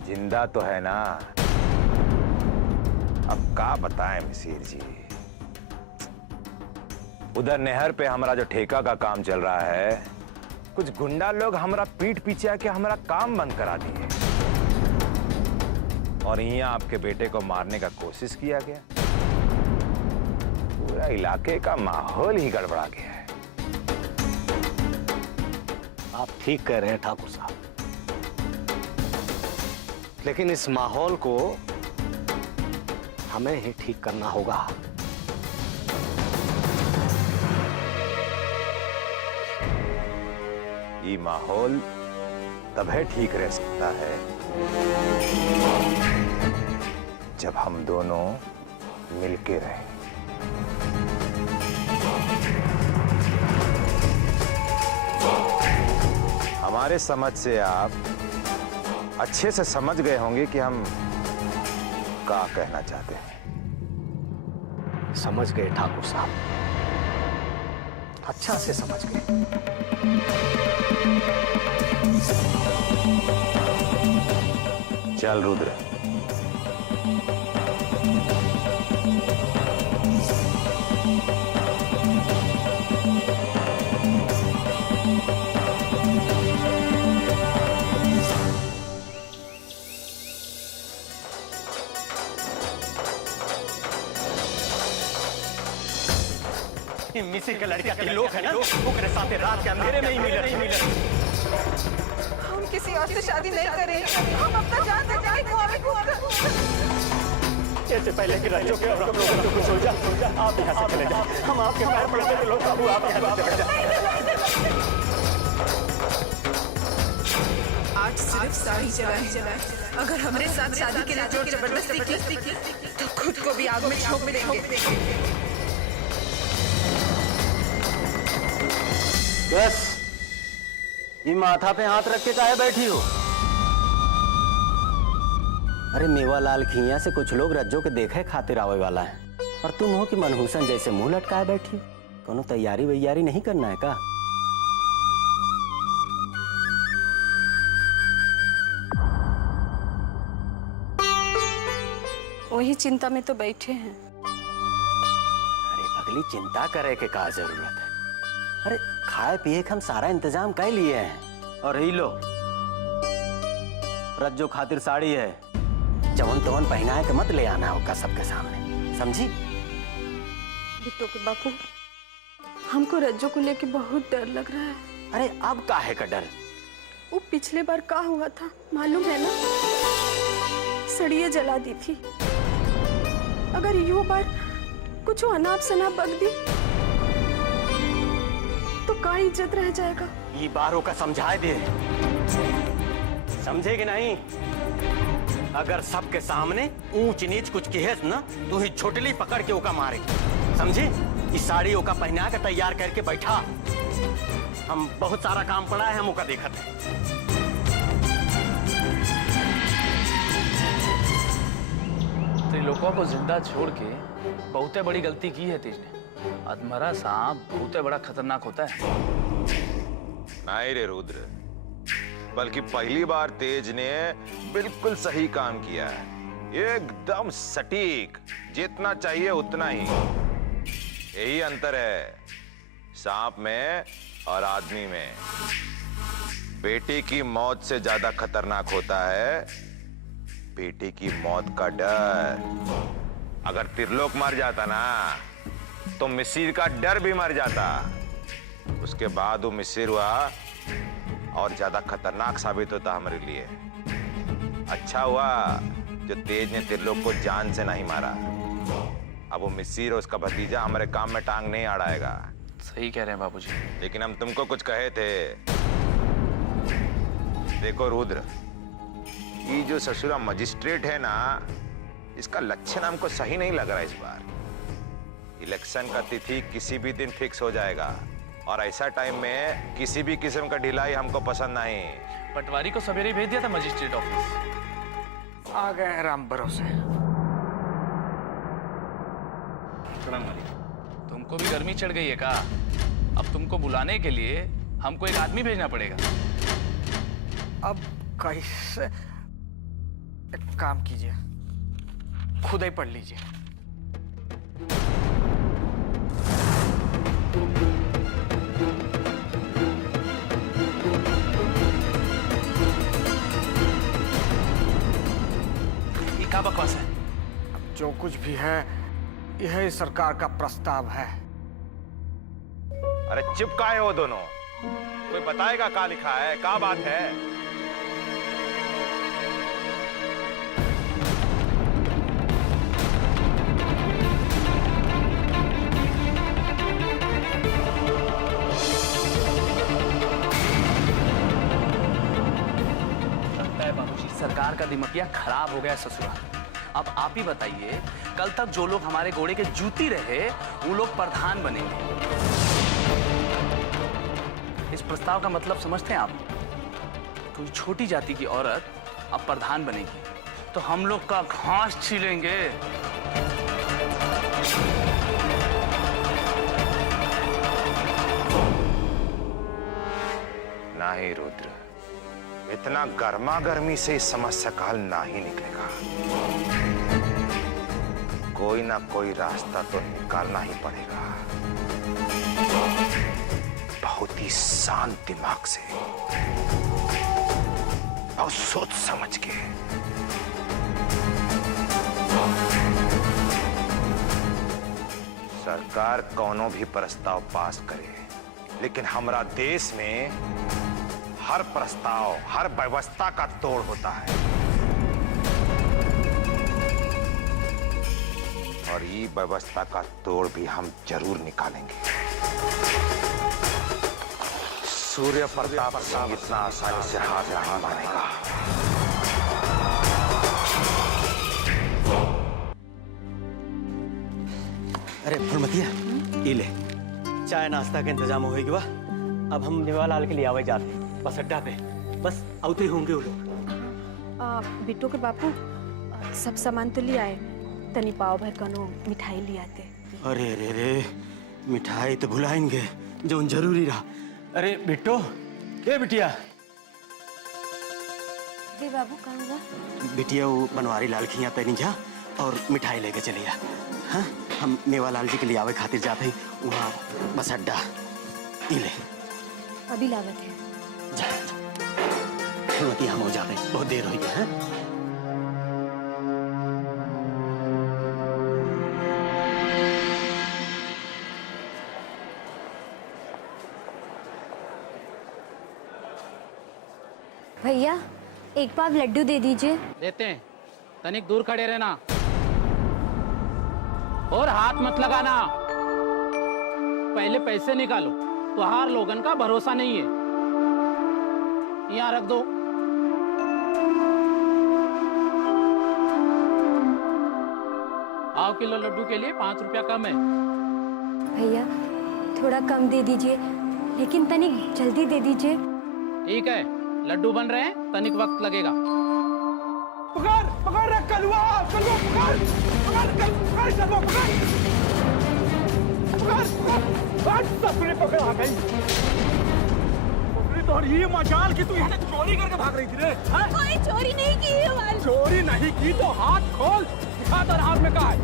जिंदा तो है ना। अब क्या बताएं मिसिर जी, उधर नहर पे हमारा जो ठेका का काम चल रहा है, कुछ गुंडा लोग हमारा पीठ पीछे आके हमारा काम बंद करा दिए और यहाँ आपके बेटे को मारने का कोशिश किया गया। पूरा इलाके का माहौल ही गड़बड़ा गया है। आप ठीक कह रहे हैं ठाकुर साहब, लेकिन इस माहौल को हमें ही ठीक करना होगा। ये माहौल तभी ठीक रह सकता है जब हम दोनों मिलके रहें। हमारे समझ से आप अच्छे से समझ गए होंगे कि हम क्या कहना चाहते हैं। समझ गए ठाकुर साहब, अच्छा से समझ गए। चल रुद्र, मिसिर का लड़का के लोग है ना, वो करे साथ रात के अंधेरे में ही मिले। हम किसी और से शादी नहीं करें, हम अपना जान दे जाएंगे कुआं में। इससे पहले कि राज्यों के और आप लोगों को कुछ हो जाए, आप यहाँ से चले जाए। हम आपके पैर पड़ते थे लोग, बाबू आप यहाँ से चले जाए। आज सिर्फ साड़ी चलाए। अगर हमारे साथ शादी के लिए जोर जबरदस्ती की तो खुद को भी आग में झोंक देंगे। बस ये माथा पे हाथ रख के काहे बैठी हो? अरे मेवालाल खिया से कुछ लोग रज्जो के देखे खातिर आवे वाला है, और तुम हो कि मनहूसन जैसे मुंह लटकाए बैठी। कोनो तैयारी वैयारी नहीं करना है का? वही चिंता में तो बैठे हैं। अरे पगली, चिंता करे के का जरूरत है? अरे खाए पिए के हम सारा इंतजाम कर लिए हैं। और ही लो, रज्जो खातिर साड़ी है, जवन तवन पहनाए के मत ले आना होगा सबके सामने, समझी? बिट्टू के बापू, हमको रज्जो को लेके बहुत डर लग रहा है। अरे अब काहे का डर? वो पिछले बार का हुआ था मालूम है ना? सड़िए जला दी थी। अगर यो बार कुछ अनाप शनाप बक दी तो का इज्जत रह जाएगा। ये बारों का समझाए दे, समझेगी नहीं? अगर सबके सामने ऊंच नीच कुछ कहेस ना, तू ही छोटली पकड़ के ओका मारेगी, समझी? इस साड़ी ओका पहना के तैयार करके बैठा। हम बहुत सारा काम पड़ा है, हम ओका देखत है। त्रिलोकवा को जिंदा छोड़ के बहुत बड़ी गलती की है तेज ने। अधमरा सांप बहुत बड़ा खतरनाक होता है। नहीं रे रुद्र, बल्कि पहली बार तेज ने बिल्कुल सही काम किया है, एकदम सटीक, जितना चाहिए उतना ही। यही अंतर है सांप में और आदमी में। बेटी की मौत से ज्यादा खतरनाक होता है बेटी की मौत का डर। अगर त्रिलोक मर जाता ना, तो मिसिर का डर भी मर जाता। उसके बाद वो मिसिर हुआ और ज्यादा खतरनाक साबित होता हमारे लिए। अच्छा हुआ जो तेज ने त्रिलोक को जान से नहीं मारा। अब वो मिसिर और उसका भतीजा हमारे काम में टांग नहीं अड़ाएगा। सही कह रहे हैं बाबूजी। लेकिन हम तुमको कुछ कहे थे। देखो रुद्र, ये जो ससुरा मजिस्ट्रेट है ना, इसका लक्षण हमको सही नहीं लग रहा इस बार। इलेक्शन का तिथि किसी भी दिन फिक्स हो जाएगा, और ऐसा टाइम में किसी भी किस्म का ढिलाई हमको पसंद नहीं। पटवारी को सवेरे भेज दिया था मजिस्ट्रेट ऑफिस। आ गए राम भरोसे। अस्सलाम वालेकुम। तुमको भी गर्मी चढ़ गई है का? अब तुमको बुलाने के लिए हमको एक आदमी भेजना पड़ेगा। अब कैसे? एक काम कीजिए, खुद ही पढ़ लीजिए। ये क्या बकवास है? अब जो कुछ भी है यह सरकार का प्रस्ताव है। अरे चिपकाए हो दोनों, कोई बताएगा क्या लिखा है, क्या बात है? लगता है बाबूजी सरकार का दिमागिया खराब हो गया ससुराल। अब आप ही बताइए, कल तक जो लोग हमारे घोड़े के जूती रहे वो लोग प्रधान बनेंगे। इस प्रस्ताव का मतलब समझते हैं आप? कोई छोटी जाति की औरत अब प्रधान बनेगी तो हम लोग का घास छीलेंगे। नहीं रुद्र, इतना गर्मा गर्मी से इस समस्या का हल ना ही निकलेगा। कोई ना कोई रास्ता तो निकालना ही पड़ेगा, बहुत ही शांत दिमाग से, बहुत सोच समझ के। सरकार कोनो भी प्रस्ताव पास करे, लेकिन हमारा देश में हर प्रस्ताव, हर व्यवस्था का तोड़ होता है, और ये व्यवस्था का तोड़ भी हम जरूर निकालेंगे। सूर्य प्रताप सिंह इतना आसानी से हार नहीं मानेगा। अरे फुलमतिया, ये ले चाय नाश्ता का इंतजाम हो गया। अब हम नेवालाल के लिए आवे जाते बस अड्डा पे, बस आते होंगे वो लोग। बिट्टू के बापू सब सामान तो ले आए, तनी पाव भर कनो मिठाई ले आते। अरे रे रे, मिठाई तो भुलाएंगे जो जरूरी रहा। अरे बिट्टो, ए बिटिया। जी बाबू कहाँ जा? बिटिया वो बनवारी लाल खिया तनी जा और मिठाई लेके चलिया। हाँ, हम मेवालाल जी के लिए आवे खातिर जाते ही वहाँ बस अड्डा। ये ले अभी लागत है। जा हम हो जाते, बहुत देर हो गई है। भैया एक पाव लड्डू दे दीजिए। देते हैं, तनिक दूर खड़े रहना और हाथ मत लगाना। पहले पैसे निकालो, तुहार लोगन का भरोसा नहीं है। यहाँ रख दो। पाव किलो लड्डू के लिए 5 रुपया कम है। भैया थोड़ा कम दे दीजिए, लेकिन तनिक जल्दी दे दीजिए। ठीक है, लड्डू बन रहे हैं, तनिक वक्त लगेगा। पकड़ पकड़ रे कलवा, कलवा पकड़ पकड़ पकड़ कलवा पकड़ पकड़ सबने पकड़ आ गई। तो ये मजाल की तू यहाँ से चोरी करके भाग रही थी रे? कोई चोरी नहीं की है मालिक। चोरी नहीं की तो हाथ खोल, दिखा तेरे हाथ में क्या है?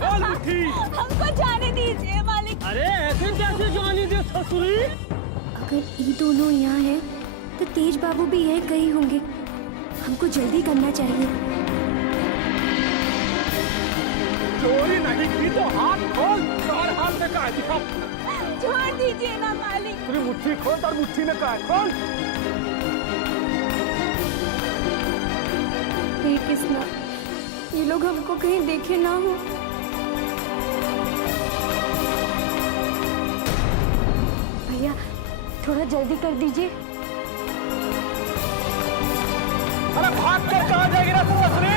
खोल मुट्ठी। हमको जाने दीजिए मालिक। अरे ऐसे कैसे जाने दे ससुरी? अगर ये दोनों यहाँ हैं, तो तेज बाबू भी यही कहीं होंगे। हमको जल्दी करना चाहिए। चोरी नहीं की तो हाथ खोल, तुम्हारे हाथ में क्या है? दिखा। छोड़ दीजिए ना मालिक। तेरी मुट्ठी खोल, तार मुट्ठी में क्या है? खोल। हे कृष्णा, ये लोग हमको कहीं देखे ना हो। भैया थोड़ा जल्दी कर दीजिए। अरे भाग कर कहाँ जाएगी ना तू असली?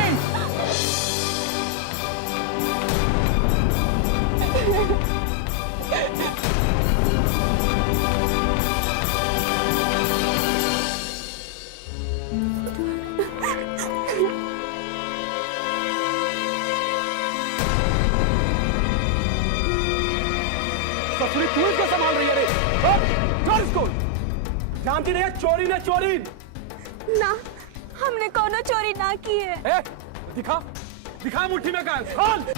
जानती नहीं है चोरी ने चोरी। ना, हमने कोनो चोरी ना की है। ए, दिखा दिखा मुट्ठी में क्या है, खोल।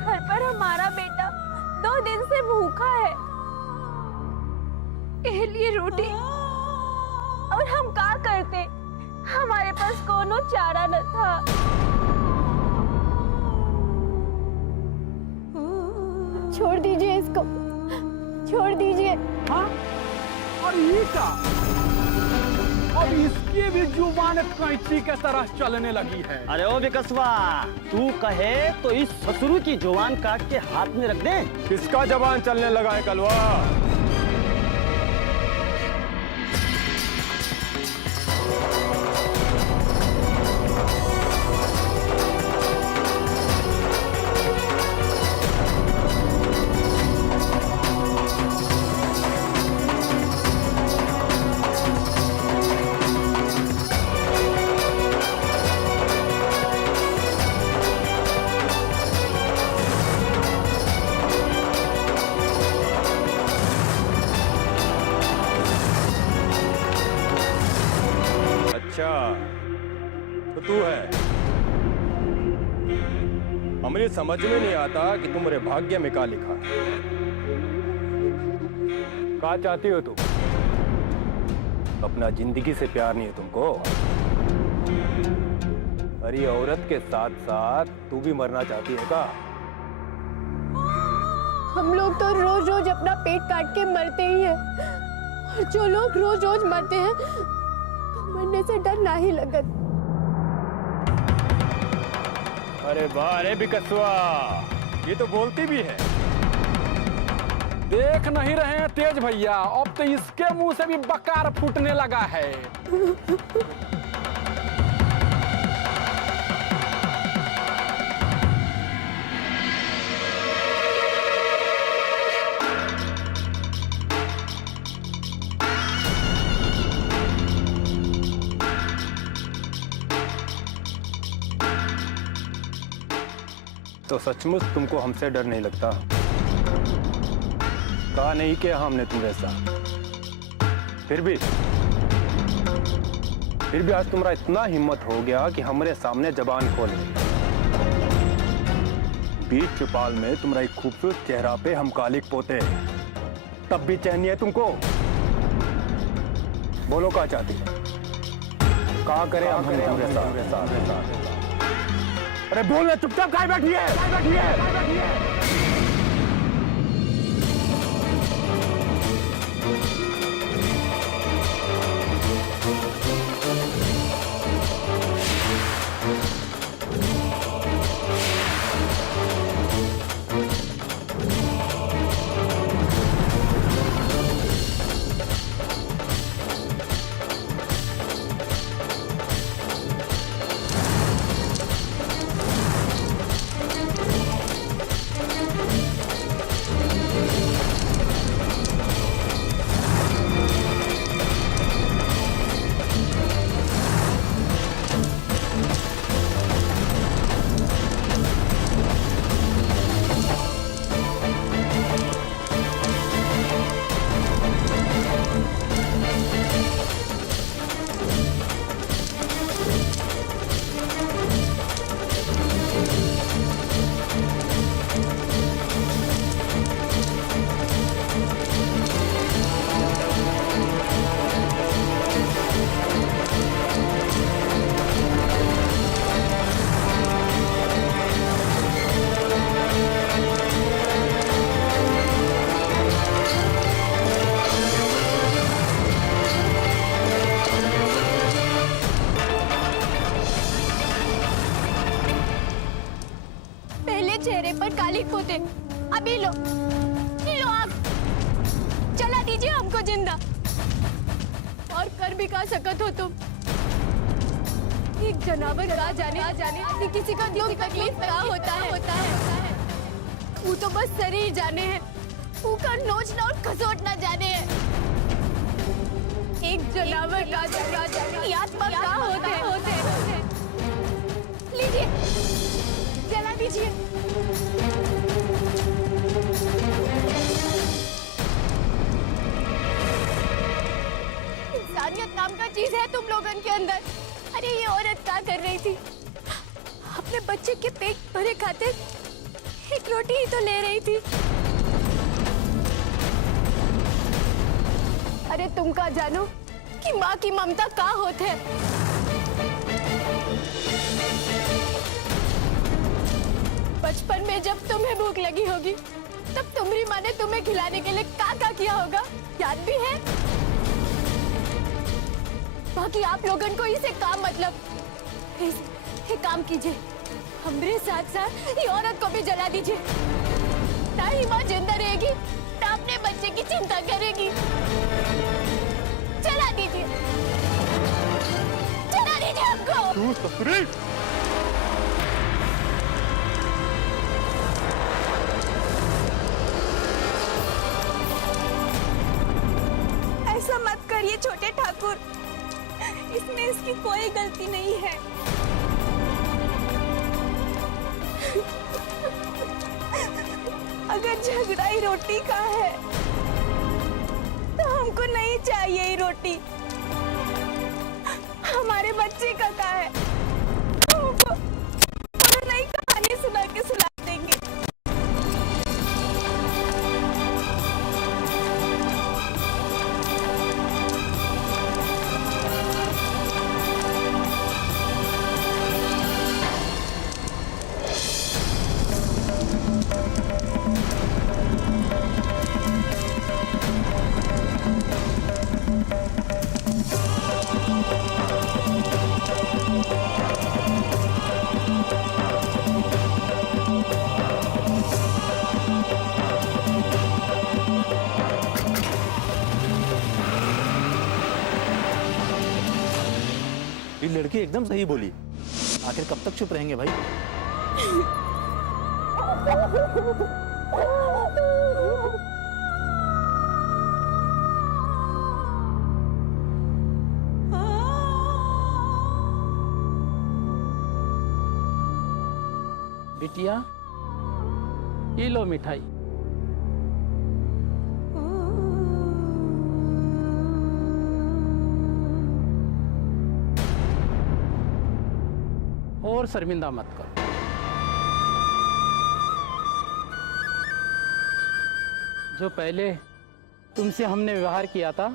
घर पर हमारा बेटा 2 दिन से भूखा है, के लिए रोटी, और हम क्या करते? हमारे पास कोनो चारा न था। छोड़ दीजिए इसको, छोड़ दीजिए। हाँ? और ये क्या? अब इसकी भी जुबान कैंची के तरह चलने लगी है। अरे ओ बिकसवा, तू कहे तो इस ससुरु की जुबान काट के हाथ में रख दे। किसका जबान चलने लगा है कलवा? अच्छा, तो तू है। हमें समझ में नहीं आता कि तुम्हारे भाग्य में क्या लिखा है। क्या चाहती हो तुम? अपना जिंदगी से प्यार नहीं है तुमको? अरे औरत के साथ साथ तू भी मरना चाहती है क्या? हम लोग तो रोज रोज अपना पेट काट के मरते ही हैं, और जो लोग रोज रोज मरते हैं तो मरने से डर ना ही लगत। अरे वाह, अरे बिकसवा, ये तो बोलती भी है। देख नहीं रहे हैं तेज भैया, अब तो इसके मुंह से भी बकार फूटने लगा है। तो सचमुच तुमको हमसे डर नहीं लगता? कहा नहीं किया हमने तुम ऐसा, फिर भी आज तुम्हारा इतना हिम्मत हो गया कि हमारे सामने जबान खोले। बीच चौपाल में तुम्हारा एक खूबसूरत चेहरा पे हम कालिक पोते, तब भी चैन नहीं है तुमको? बोलो क्या चाहती है? कहा करें हम तुम्हारे साथ? अरे बोल रहे, चुपचाप काहे बैठी है? चेहरे पर कालिक पोते, अभी लो आग, चला दीजिए हमको जिंदा। और कर भी का सकत हो तुम? एक जानवर का जाने कि किसी का दुख तकलीफ क्या होता है वो तो बस शरीर जाने है, वो का नोचना और खसोटना जाने है। एक जानवर का जाने आत्मा क्या होते हैं। लीजिए, जला दीजिए। इंसानियत नाम का चीज है तुम लोगन के अंदर। अरे ये औरत क्या कर रही थी? अपने बच्चे के पेट भरे खातिर एक रोटी ही तो ले रही थी। अरे तुम का जानो कि माँ की ममता का होत है। बचपन में जब तुम्हें भूख लगी होगी तब तुम्हारी माँ ने तुम्हें खिलाने के लिए क्या किया होगा, याद भी है? बाकी आप लोगन को इसे काम मतलब ये काम कीजिए, हमरे साथ साथ ये औरत को भी जला दीजिए। ना ही माँ जिंदा रहेगी ना अपने बच्चे की चिंता करेगी। जला दीजिए, जला दीजिए हमको। ऐसा मत करिए छोटे ठाकुर, इसमें इसकी कोई गलती नहीं है। अगर झगड़ा ही रोटी का है तो हमको नहीं चाहिए ये रोटी। हमारे बच्चे का है, हमको नई कहानी सुना के सुला देंगे। ये लड़की एकदम सही बोली। आखिर कब तक चुप रहेंगे भाई? बिटिया, ये लो मिठाई। और शर्मिंदा मत करो। जो पहले तुमसे हमने व्यवहार किया था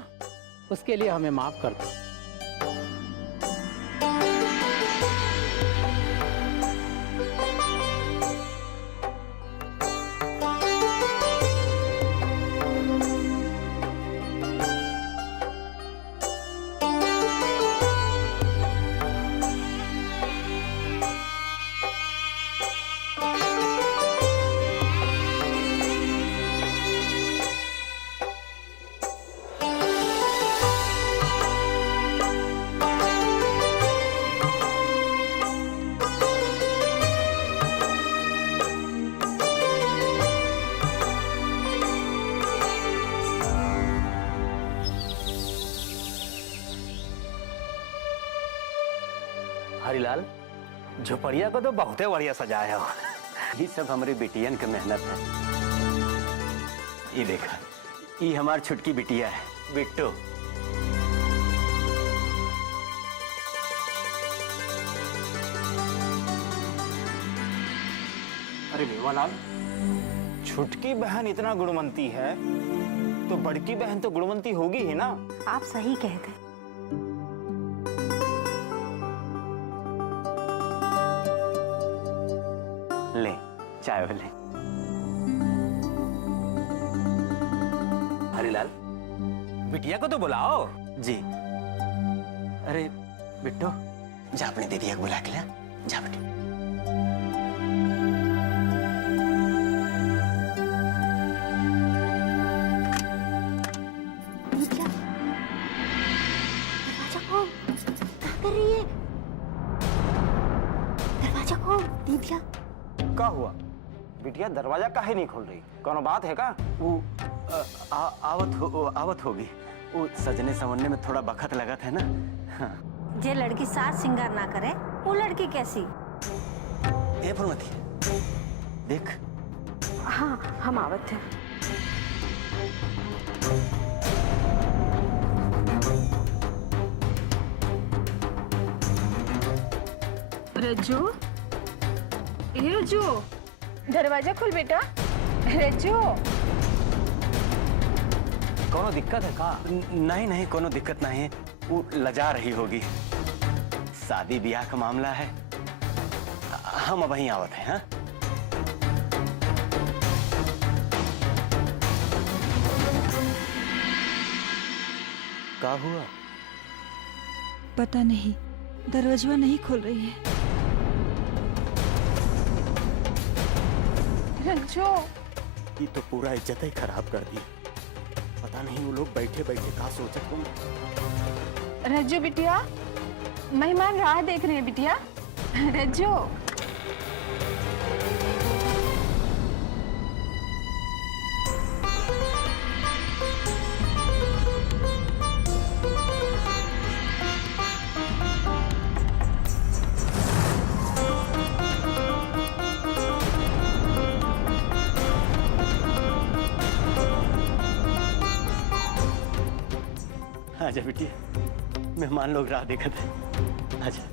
उसके लिए हमें माफ कर दो। हरिलाल, झोपड़िया को तो बहुत बढ़िया सजाया हो। ये सब हमारी बिटियन की मेहनत है। ये देखा, ये हमारी छुटकी बिटिया है, बिट्टू। अरे मेवालाल, छुटकी बहन इतना गुणवंती है तो बड़की बहन तो गुणवंती होगी ही ना। आप सही कहते। ले चाय ले। हरिलाल, बिटिया को तो बुलाओ। जी। अरे बिट्टू, जा अपनी दीदी को बुला के ला। जा बेटी। क्या कर रही है? हुआ? बिटिया दरवाजा काहे नहीं खोल रही? कोनो बात है का? वो आवत होगी। वो सजने संवरने में थोड़ा बखत लगा था ना। हाँ। जे लड़की साज श्रृंगार ना करे वो लड़की कैसी? ए फुलमती देख। हाँ हम आवत थे। रज्जू, ए रज्जू, दरवाजा खोल बेटा। रज्जू, कोनो दिक्कत है का? नहीं नहीं कोनो दिक्कत नहीं है। वो लजा रही होगी, शादी ब्याह का मामला है। हम अब वहीं आवत हैं। हाँ क्या हुआ? पता नहीं, दरवाजा नहीं खोल रही है। रज्जू, ये तो पूरा इज्जत ही खराब कर दी। पता नहीं वो लोग बैठे बैठे क्या सोचत होंगे। रज्जू बिटिया, मेहमान राह देख रहे हैं बिटिया। रज्जू, आजा बेटिया, मेहमान लोग राह देखत है। आजा।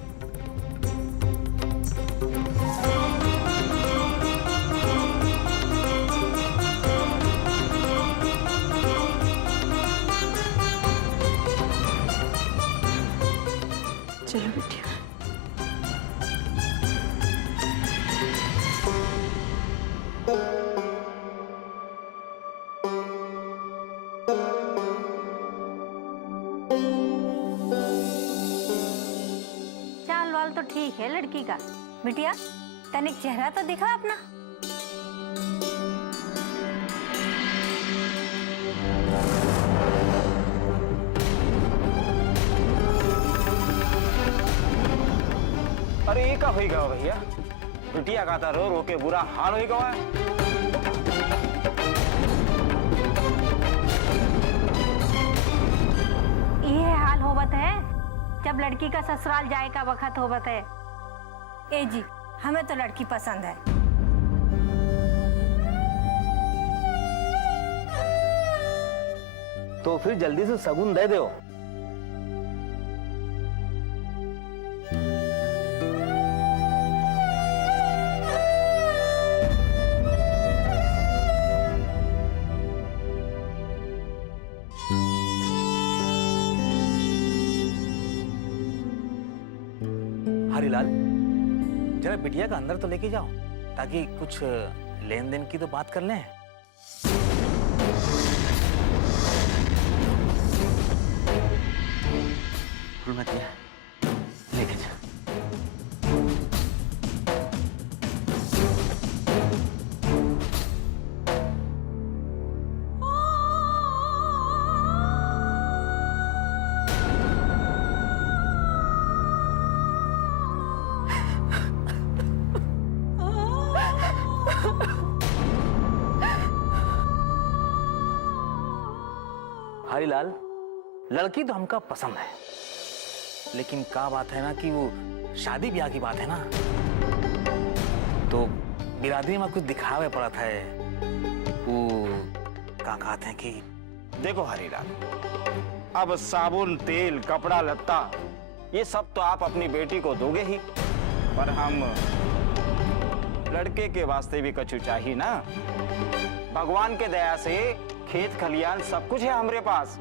चलो बेटिया। चाल वाल तो ठीक है लड़की का। बिटिया तनिक चेहरा तो दिखा अपना। अरे ये का होई गवा भैया? बिटिया का रो रो के बुरा हाल होई गवा। ये हाल होवत है जब लड़की का ससुराल जाए का वक्त होवत है। ए जी, हमें तो लड़की पसंद है। तो फिर जल्दी से सगुन दे दो। हरिलाल, जरा बिटिया का अंदर तो लेके जाओ ताकि कुछ लेन देन की तो बात कर लें। फुलमतिया लेके जा। हरिलाल, लड़की तो हमका पसंद है, लेकिन का बात है ना कि वो शादी ब्याह की बात है ना, तो बिरादरी में कुछ दिखावे पड़ता है। वो का कहते हैं कि देखो हरिलाल, अब साबुन तेल कपड़ा लत्ता ये सब तो आप अपनी बेटी को दोगे ही, पर हम लड़के के वास्ते भी कछु चाहिए ना। भगवान के दया से खेत खलियान सब कुछ है हमारे पास।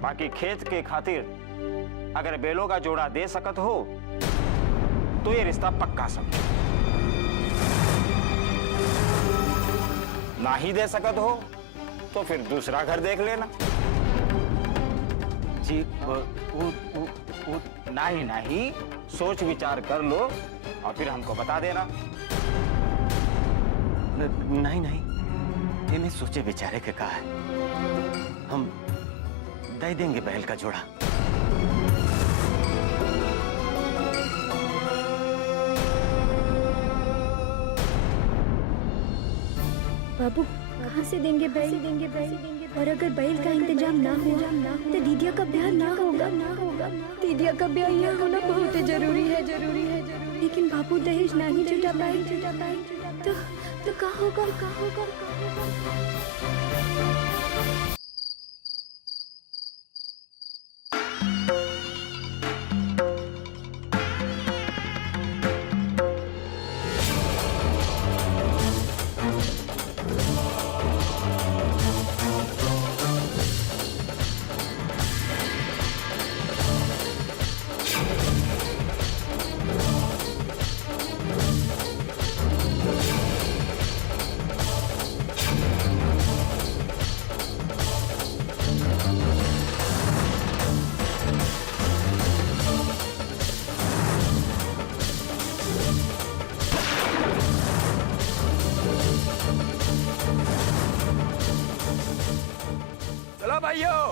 बाकी खेत के खातिर अगर बेलों का जोड़ा दे सकत हो तो ये रिश्ता पक्का समझो। ना ही दे सकत हो तो फिर दूसरा घर देख लेना। जी वो नहीं सोच विचार कर लो और फिर हमको बता देना। नहीं नहीं, इन्हें सोचे विचारे के कहा है। हम दे देंगे बैल का जोड़ा। बाबू कहाँ से देंगे बैल? और अगर बैल का इंतजाम ना हुआ तो दीदिया का ब्याह ना होगा। दीदिया का ब्याह यहाँ होना बहुत जरूरी है। लेकिन बाबू दहेज नहीं जुटा पाए तो कहाँ होगा? चलो भाइयों,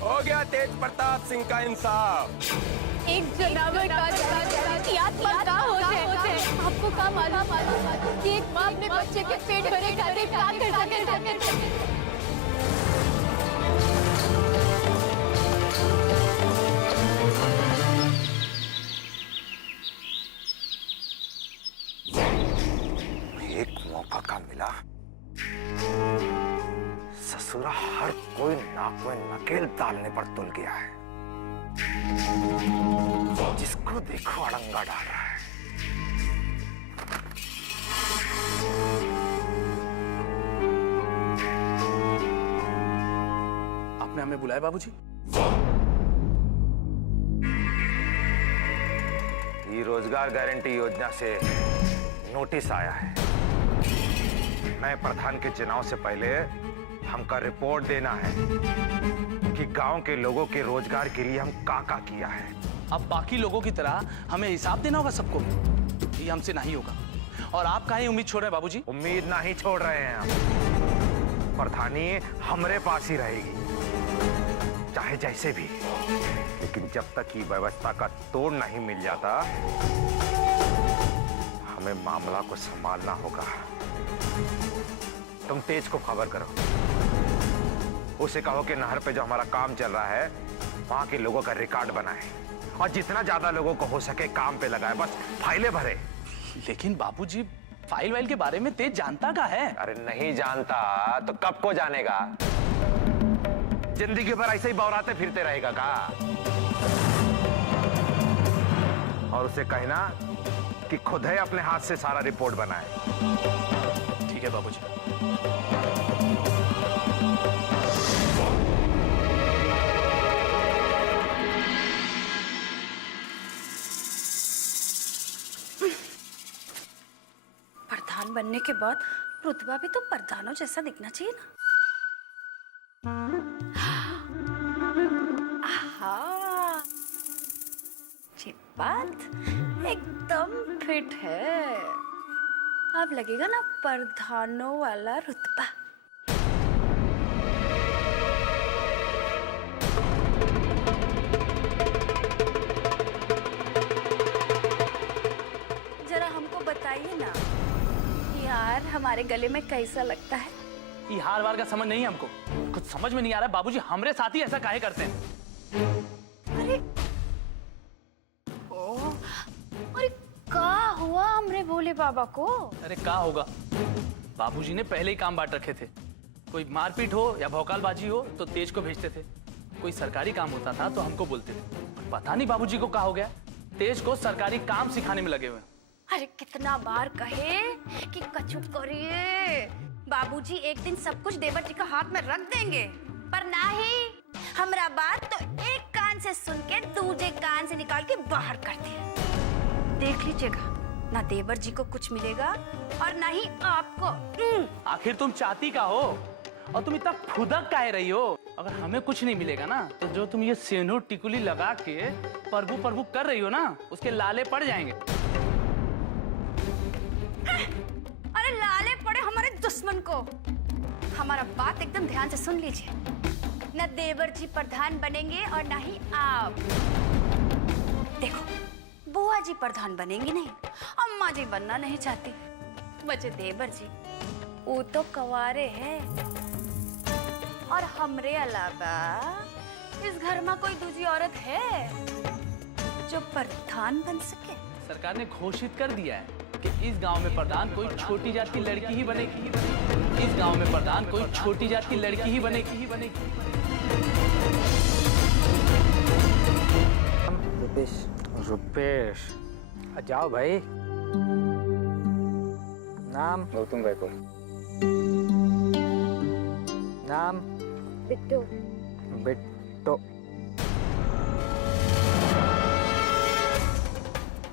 हो गया तेज प्रताप सिंह का इंसाफ। एक जनावर का की आत्मा का होते आपको का मालूम कि एक माँ अपने बच्चे के पेट भरे खातिर क्या कर सके? एक मौका का मिला, ससुरा हर कोई नाक में नकेल डालने पर तुल गया है। जिसको देखो अड़ंगा डाल रहा है। आपने हमें बुलाया बाबूजी? ये रोजगार गारंटी योजना से नोटिस आया है। नए प्रधान के चुनाव से पहले हमका रिपोर्ट देना है कि गांव के लोगों के रोजगार के लिए हम का किया है। अब बाकी लोगों की तरह हमें हिसाब देना होगा सबको? ये हमसे नहीं होगा। और आप काहे उम्मीद छोड़ रहे हैं बाबूजी? उम्मीद नहीं छोड़ रहे हैं हम। प्रधानी हमारे पास ही रहेगी, चाहे जैसे भी। लेकिन जब तक ये व्यवस्था का तोड़ नहीं मिल जाता, हमें मामला को संभालना होगा। तुम तेज को खबर करो, उसे कहो कि नहर पे जो हमारा काम चल रहा है वहां के लोगों का रिकॉर्ड बनाए और जितना ज्यादा लोगों को हो सके काम पे लगाए, बस फाइलें भरे। लेकिन बाबूजी, फाइल वाइल के बारे में तेज जानता का है? अरे नहीं जानता तो कब को जानेगा? जिंदगी भर ऐसे ही बौराते फिरते रहेगा का? और उसे कहना कि खुद है अपने हाथ से सारा रिपोर्ट बनाए। ठीक है बाबूजी। प्रधान बनने के बाद रुतबा भी तो प्रधानों जैसा दिखना चाहिए ना। आहा, ये बात एकदम फिट है। अब लगेगा ना प्रधानों वाला रुतबा। जरा हमको बताइए ना यार, हमारे गले में कैसा लगता है? ये हार वार का समझ नहीं है हमको। कुछ समझ में नहीं आ रहा है बाबूजी, हमरे साथ ही ऐसा काहे करते हैं? अरे का हुआ हमरे भोले बाबा को? अरे का होगा, बाबूजी ने पहले ही काम बांट रखे थे। कोई मारपीट हो या भौकालबाजी हो तो तेज को भेजते थे, कोई सरकारी काम होता था तो हमको बोलते थे। पता नहीं बाबूजी को क्या हो गया, तेज को सरकारी काम सिखाने में लगे हुए। अरे कितना बार कहे कि कछु करिए, बाबूजी एक दिन सब कुछ देवर जी का हाथ में रख देंगे, पर नहीं, हमरा बात तो एक कान से सुन के दूसरे कान से निकाल के बाहर कर दिया। देख लीजिएगा, ना देवर जी को कुछ मिलेगा और ना ही आपको। आखिर तुम चाहती का हो और तुम इतना फुदक काहे रही हो? अगर हमें कुछ नहीं मिलेगा ना तो जो तुम ये सेनूर टिकुली लगा के प्रभु प्रभु कर रही हो ना, उसके लाले पड़ जाएंगे। अरे लाले पड़े हमारे दुश्मन को। हमारा बात एकदम ध्यान से सुन लीजिए, न देवर जी प्रधान बनेंगे और ना ही आप। देखो, बुआ जी प्रधान बनेंगी नहीं, अम्मा जी बनना नहीं चाहती, बचे देवर जी। वो तो कवारे हैं और हमरे अलावा इस घर में कोई दूसरी औरत है जो प्रधान बन सके। सरकार ने घोषित कर दिया है कि इस गांव में प्रधान कोई छोटी जात की लड़की ही बनेगी। इस गांव में प्रधान कोई छोटी जात की लड़की ही बनेगी। रुपेश जाओ भाई। नाम गौतम गायकवाड़। नाम बिट्टू। बिट्टो।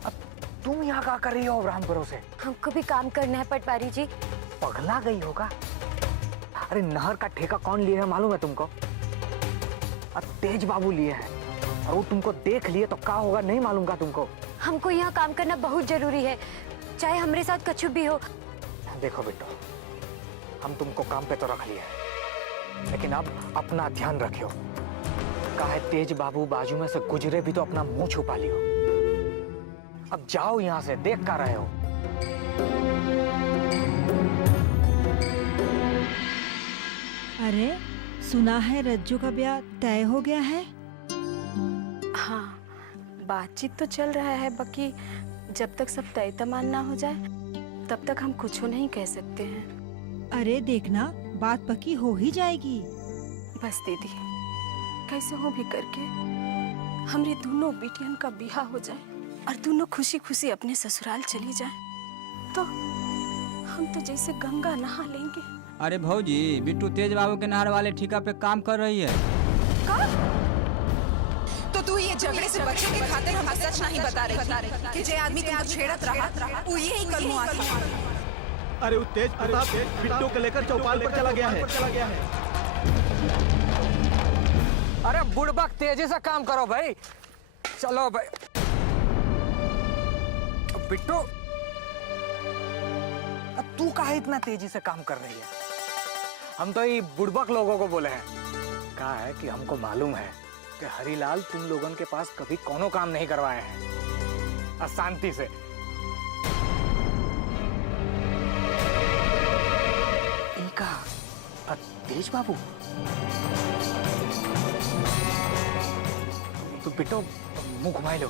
अब तुम यहाँ क्या कर रही हो रामपुरों से? हमको भी काम करना है पटवारी जी। पगला गई होगा। अरे नहर का ठेका कौन लिए है मालूम है तुमको? अब तेज बाबू लिए हैं और वो तुमको देख लिए तो क्या होगा नहीं मालूम का तुमको? हमको यहाँ काम करना बहुत जरूरी है, चाहे हमारे साथ कछु भी हो। देखो बेटो, हम तुमको काम पे तो रख लिए, लेकिन अब अपना ध्यान रखियो। काहे तेज बाबू बाजू में से गुजरे भी तो अपना मुंह छुपा लियो। अब जाओ यहाँ से, देख कर रहे हो। अरे सुना है रज्जू का ब्याह तय हो गया है? हाँ, बातचीत तो चल रहा है, बाकी जब तक सब तय तमान ना हो जाए तब तक हम कुछ नहीं कह सकते हैं। अरे देखना, बात पक्की हो ही जाएगी। बस दीदी, कैसे हो भी करके हमारे दोनों बेटियन का ब्याह हो जाए और दोनों खुशी खुशी अपने ससुराल चली जाए तो हम तो जैसे गंगा नहा लेंगे। अरे भौजी, बिट्टू तेज बाबू के नहर वाले ठेका पे काम कर रही है। तो तू ये झगड़े से बचने के खातिर हम सच नहीं बता रही कि जे आदमी तुमको छेड़त रहा वो यही कलमुआ था। अरे वो तेज प्रताप बिट्टू को लेकर चौपाल पर चला गया है। अरे बुड़बक, तेजी से काम करो भाई। चलो भाई। बिट्टू, अब तू काहे इतना तेजी से काम कर रही है? हम तो ये बुड़बक लोगों को बोले हैं। कहा है कि हमको मालूम है कि हरीलाल तुम लोगों के पास कभी कोनो काम नहीं करवाए हैं अशांति से। इनका तेज बाबू तो बिट्टो मुंह घुमाए लो।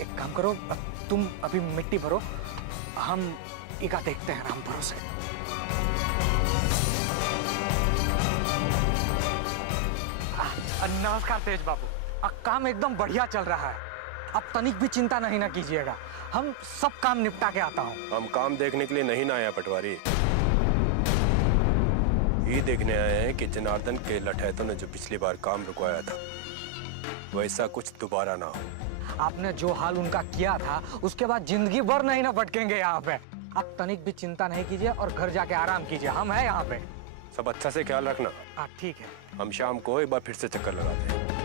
एक काम करो, तुम अभी मिट्टी भरो, हम इका देखते हैं रामपुरों से। नमस्कार तेज बाबू, काम एकदम बढ़िया चल रहा है। अब तनिक भी चिंता नहीं ना कीजिएगा, हम सब काम निपटा के आता हूँ। हम काम देखने के लिए नहीं ना आए पटवारी, ये देखने आए हैं कि जनार्दन के लठैतों ने जो पिछली बार काम रुकवाया था वैसा कुछ दोबारा ना हो। आपने जो हाल उनका किया था उसके बाद जिंदगी भर नहीं ना भटकेंगे यहाँ पे। आप तनिक भी चिंता नहीं कीजिए और घर जाके आराम कीजिए, हम हैं यहाँ पे। सब अच्छा से ख्याल रखना। ठीक है। हम शाम को एक बार फिर से चक्कर लगाते हैं।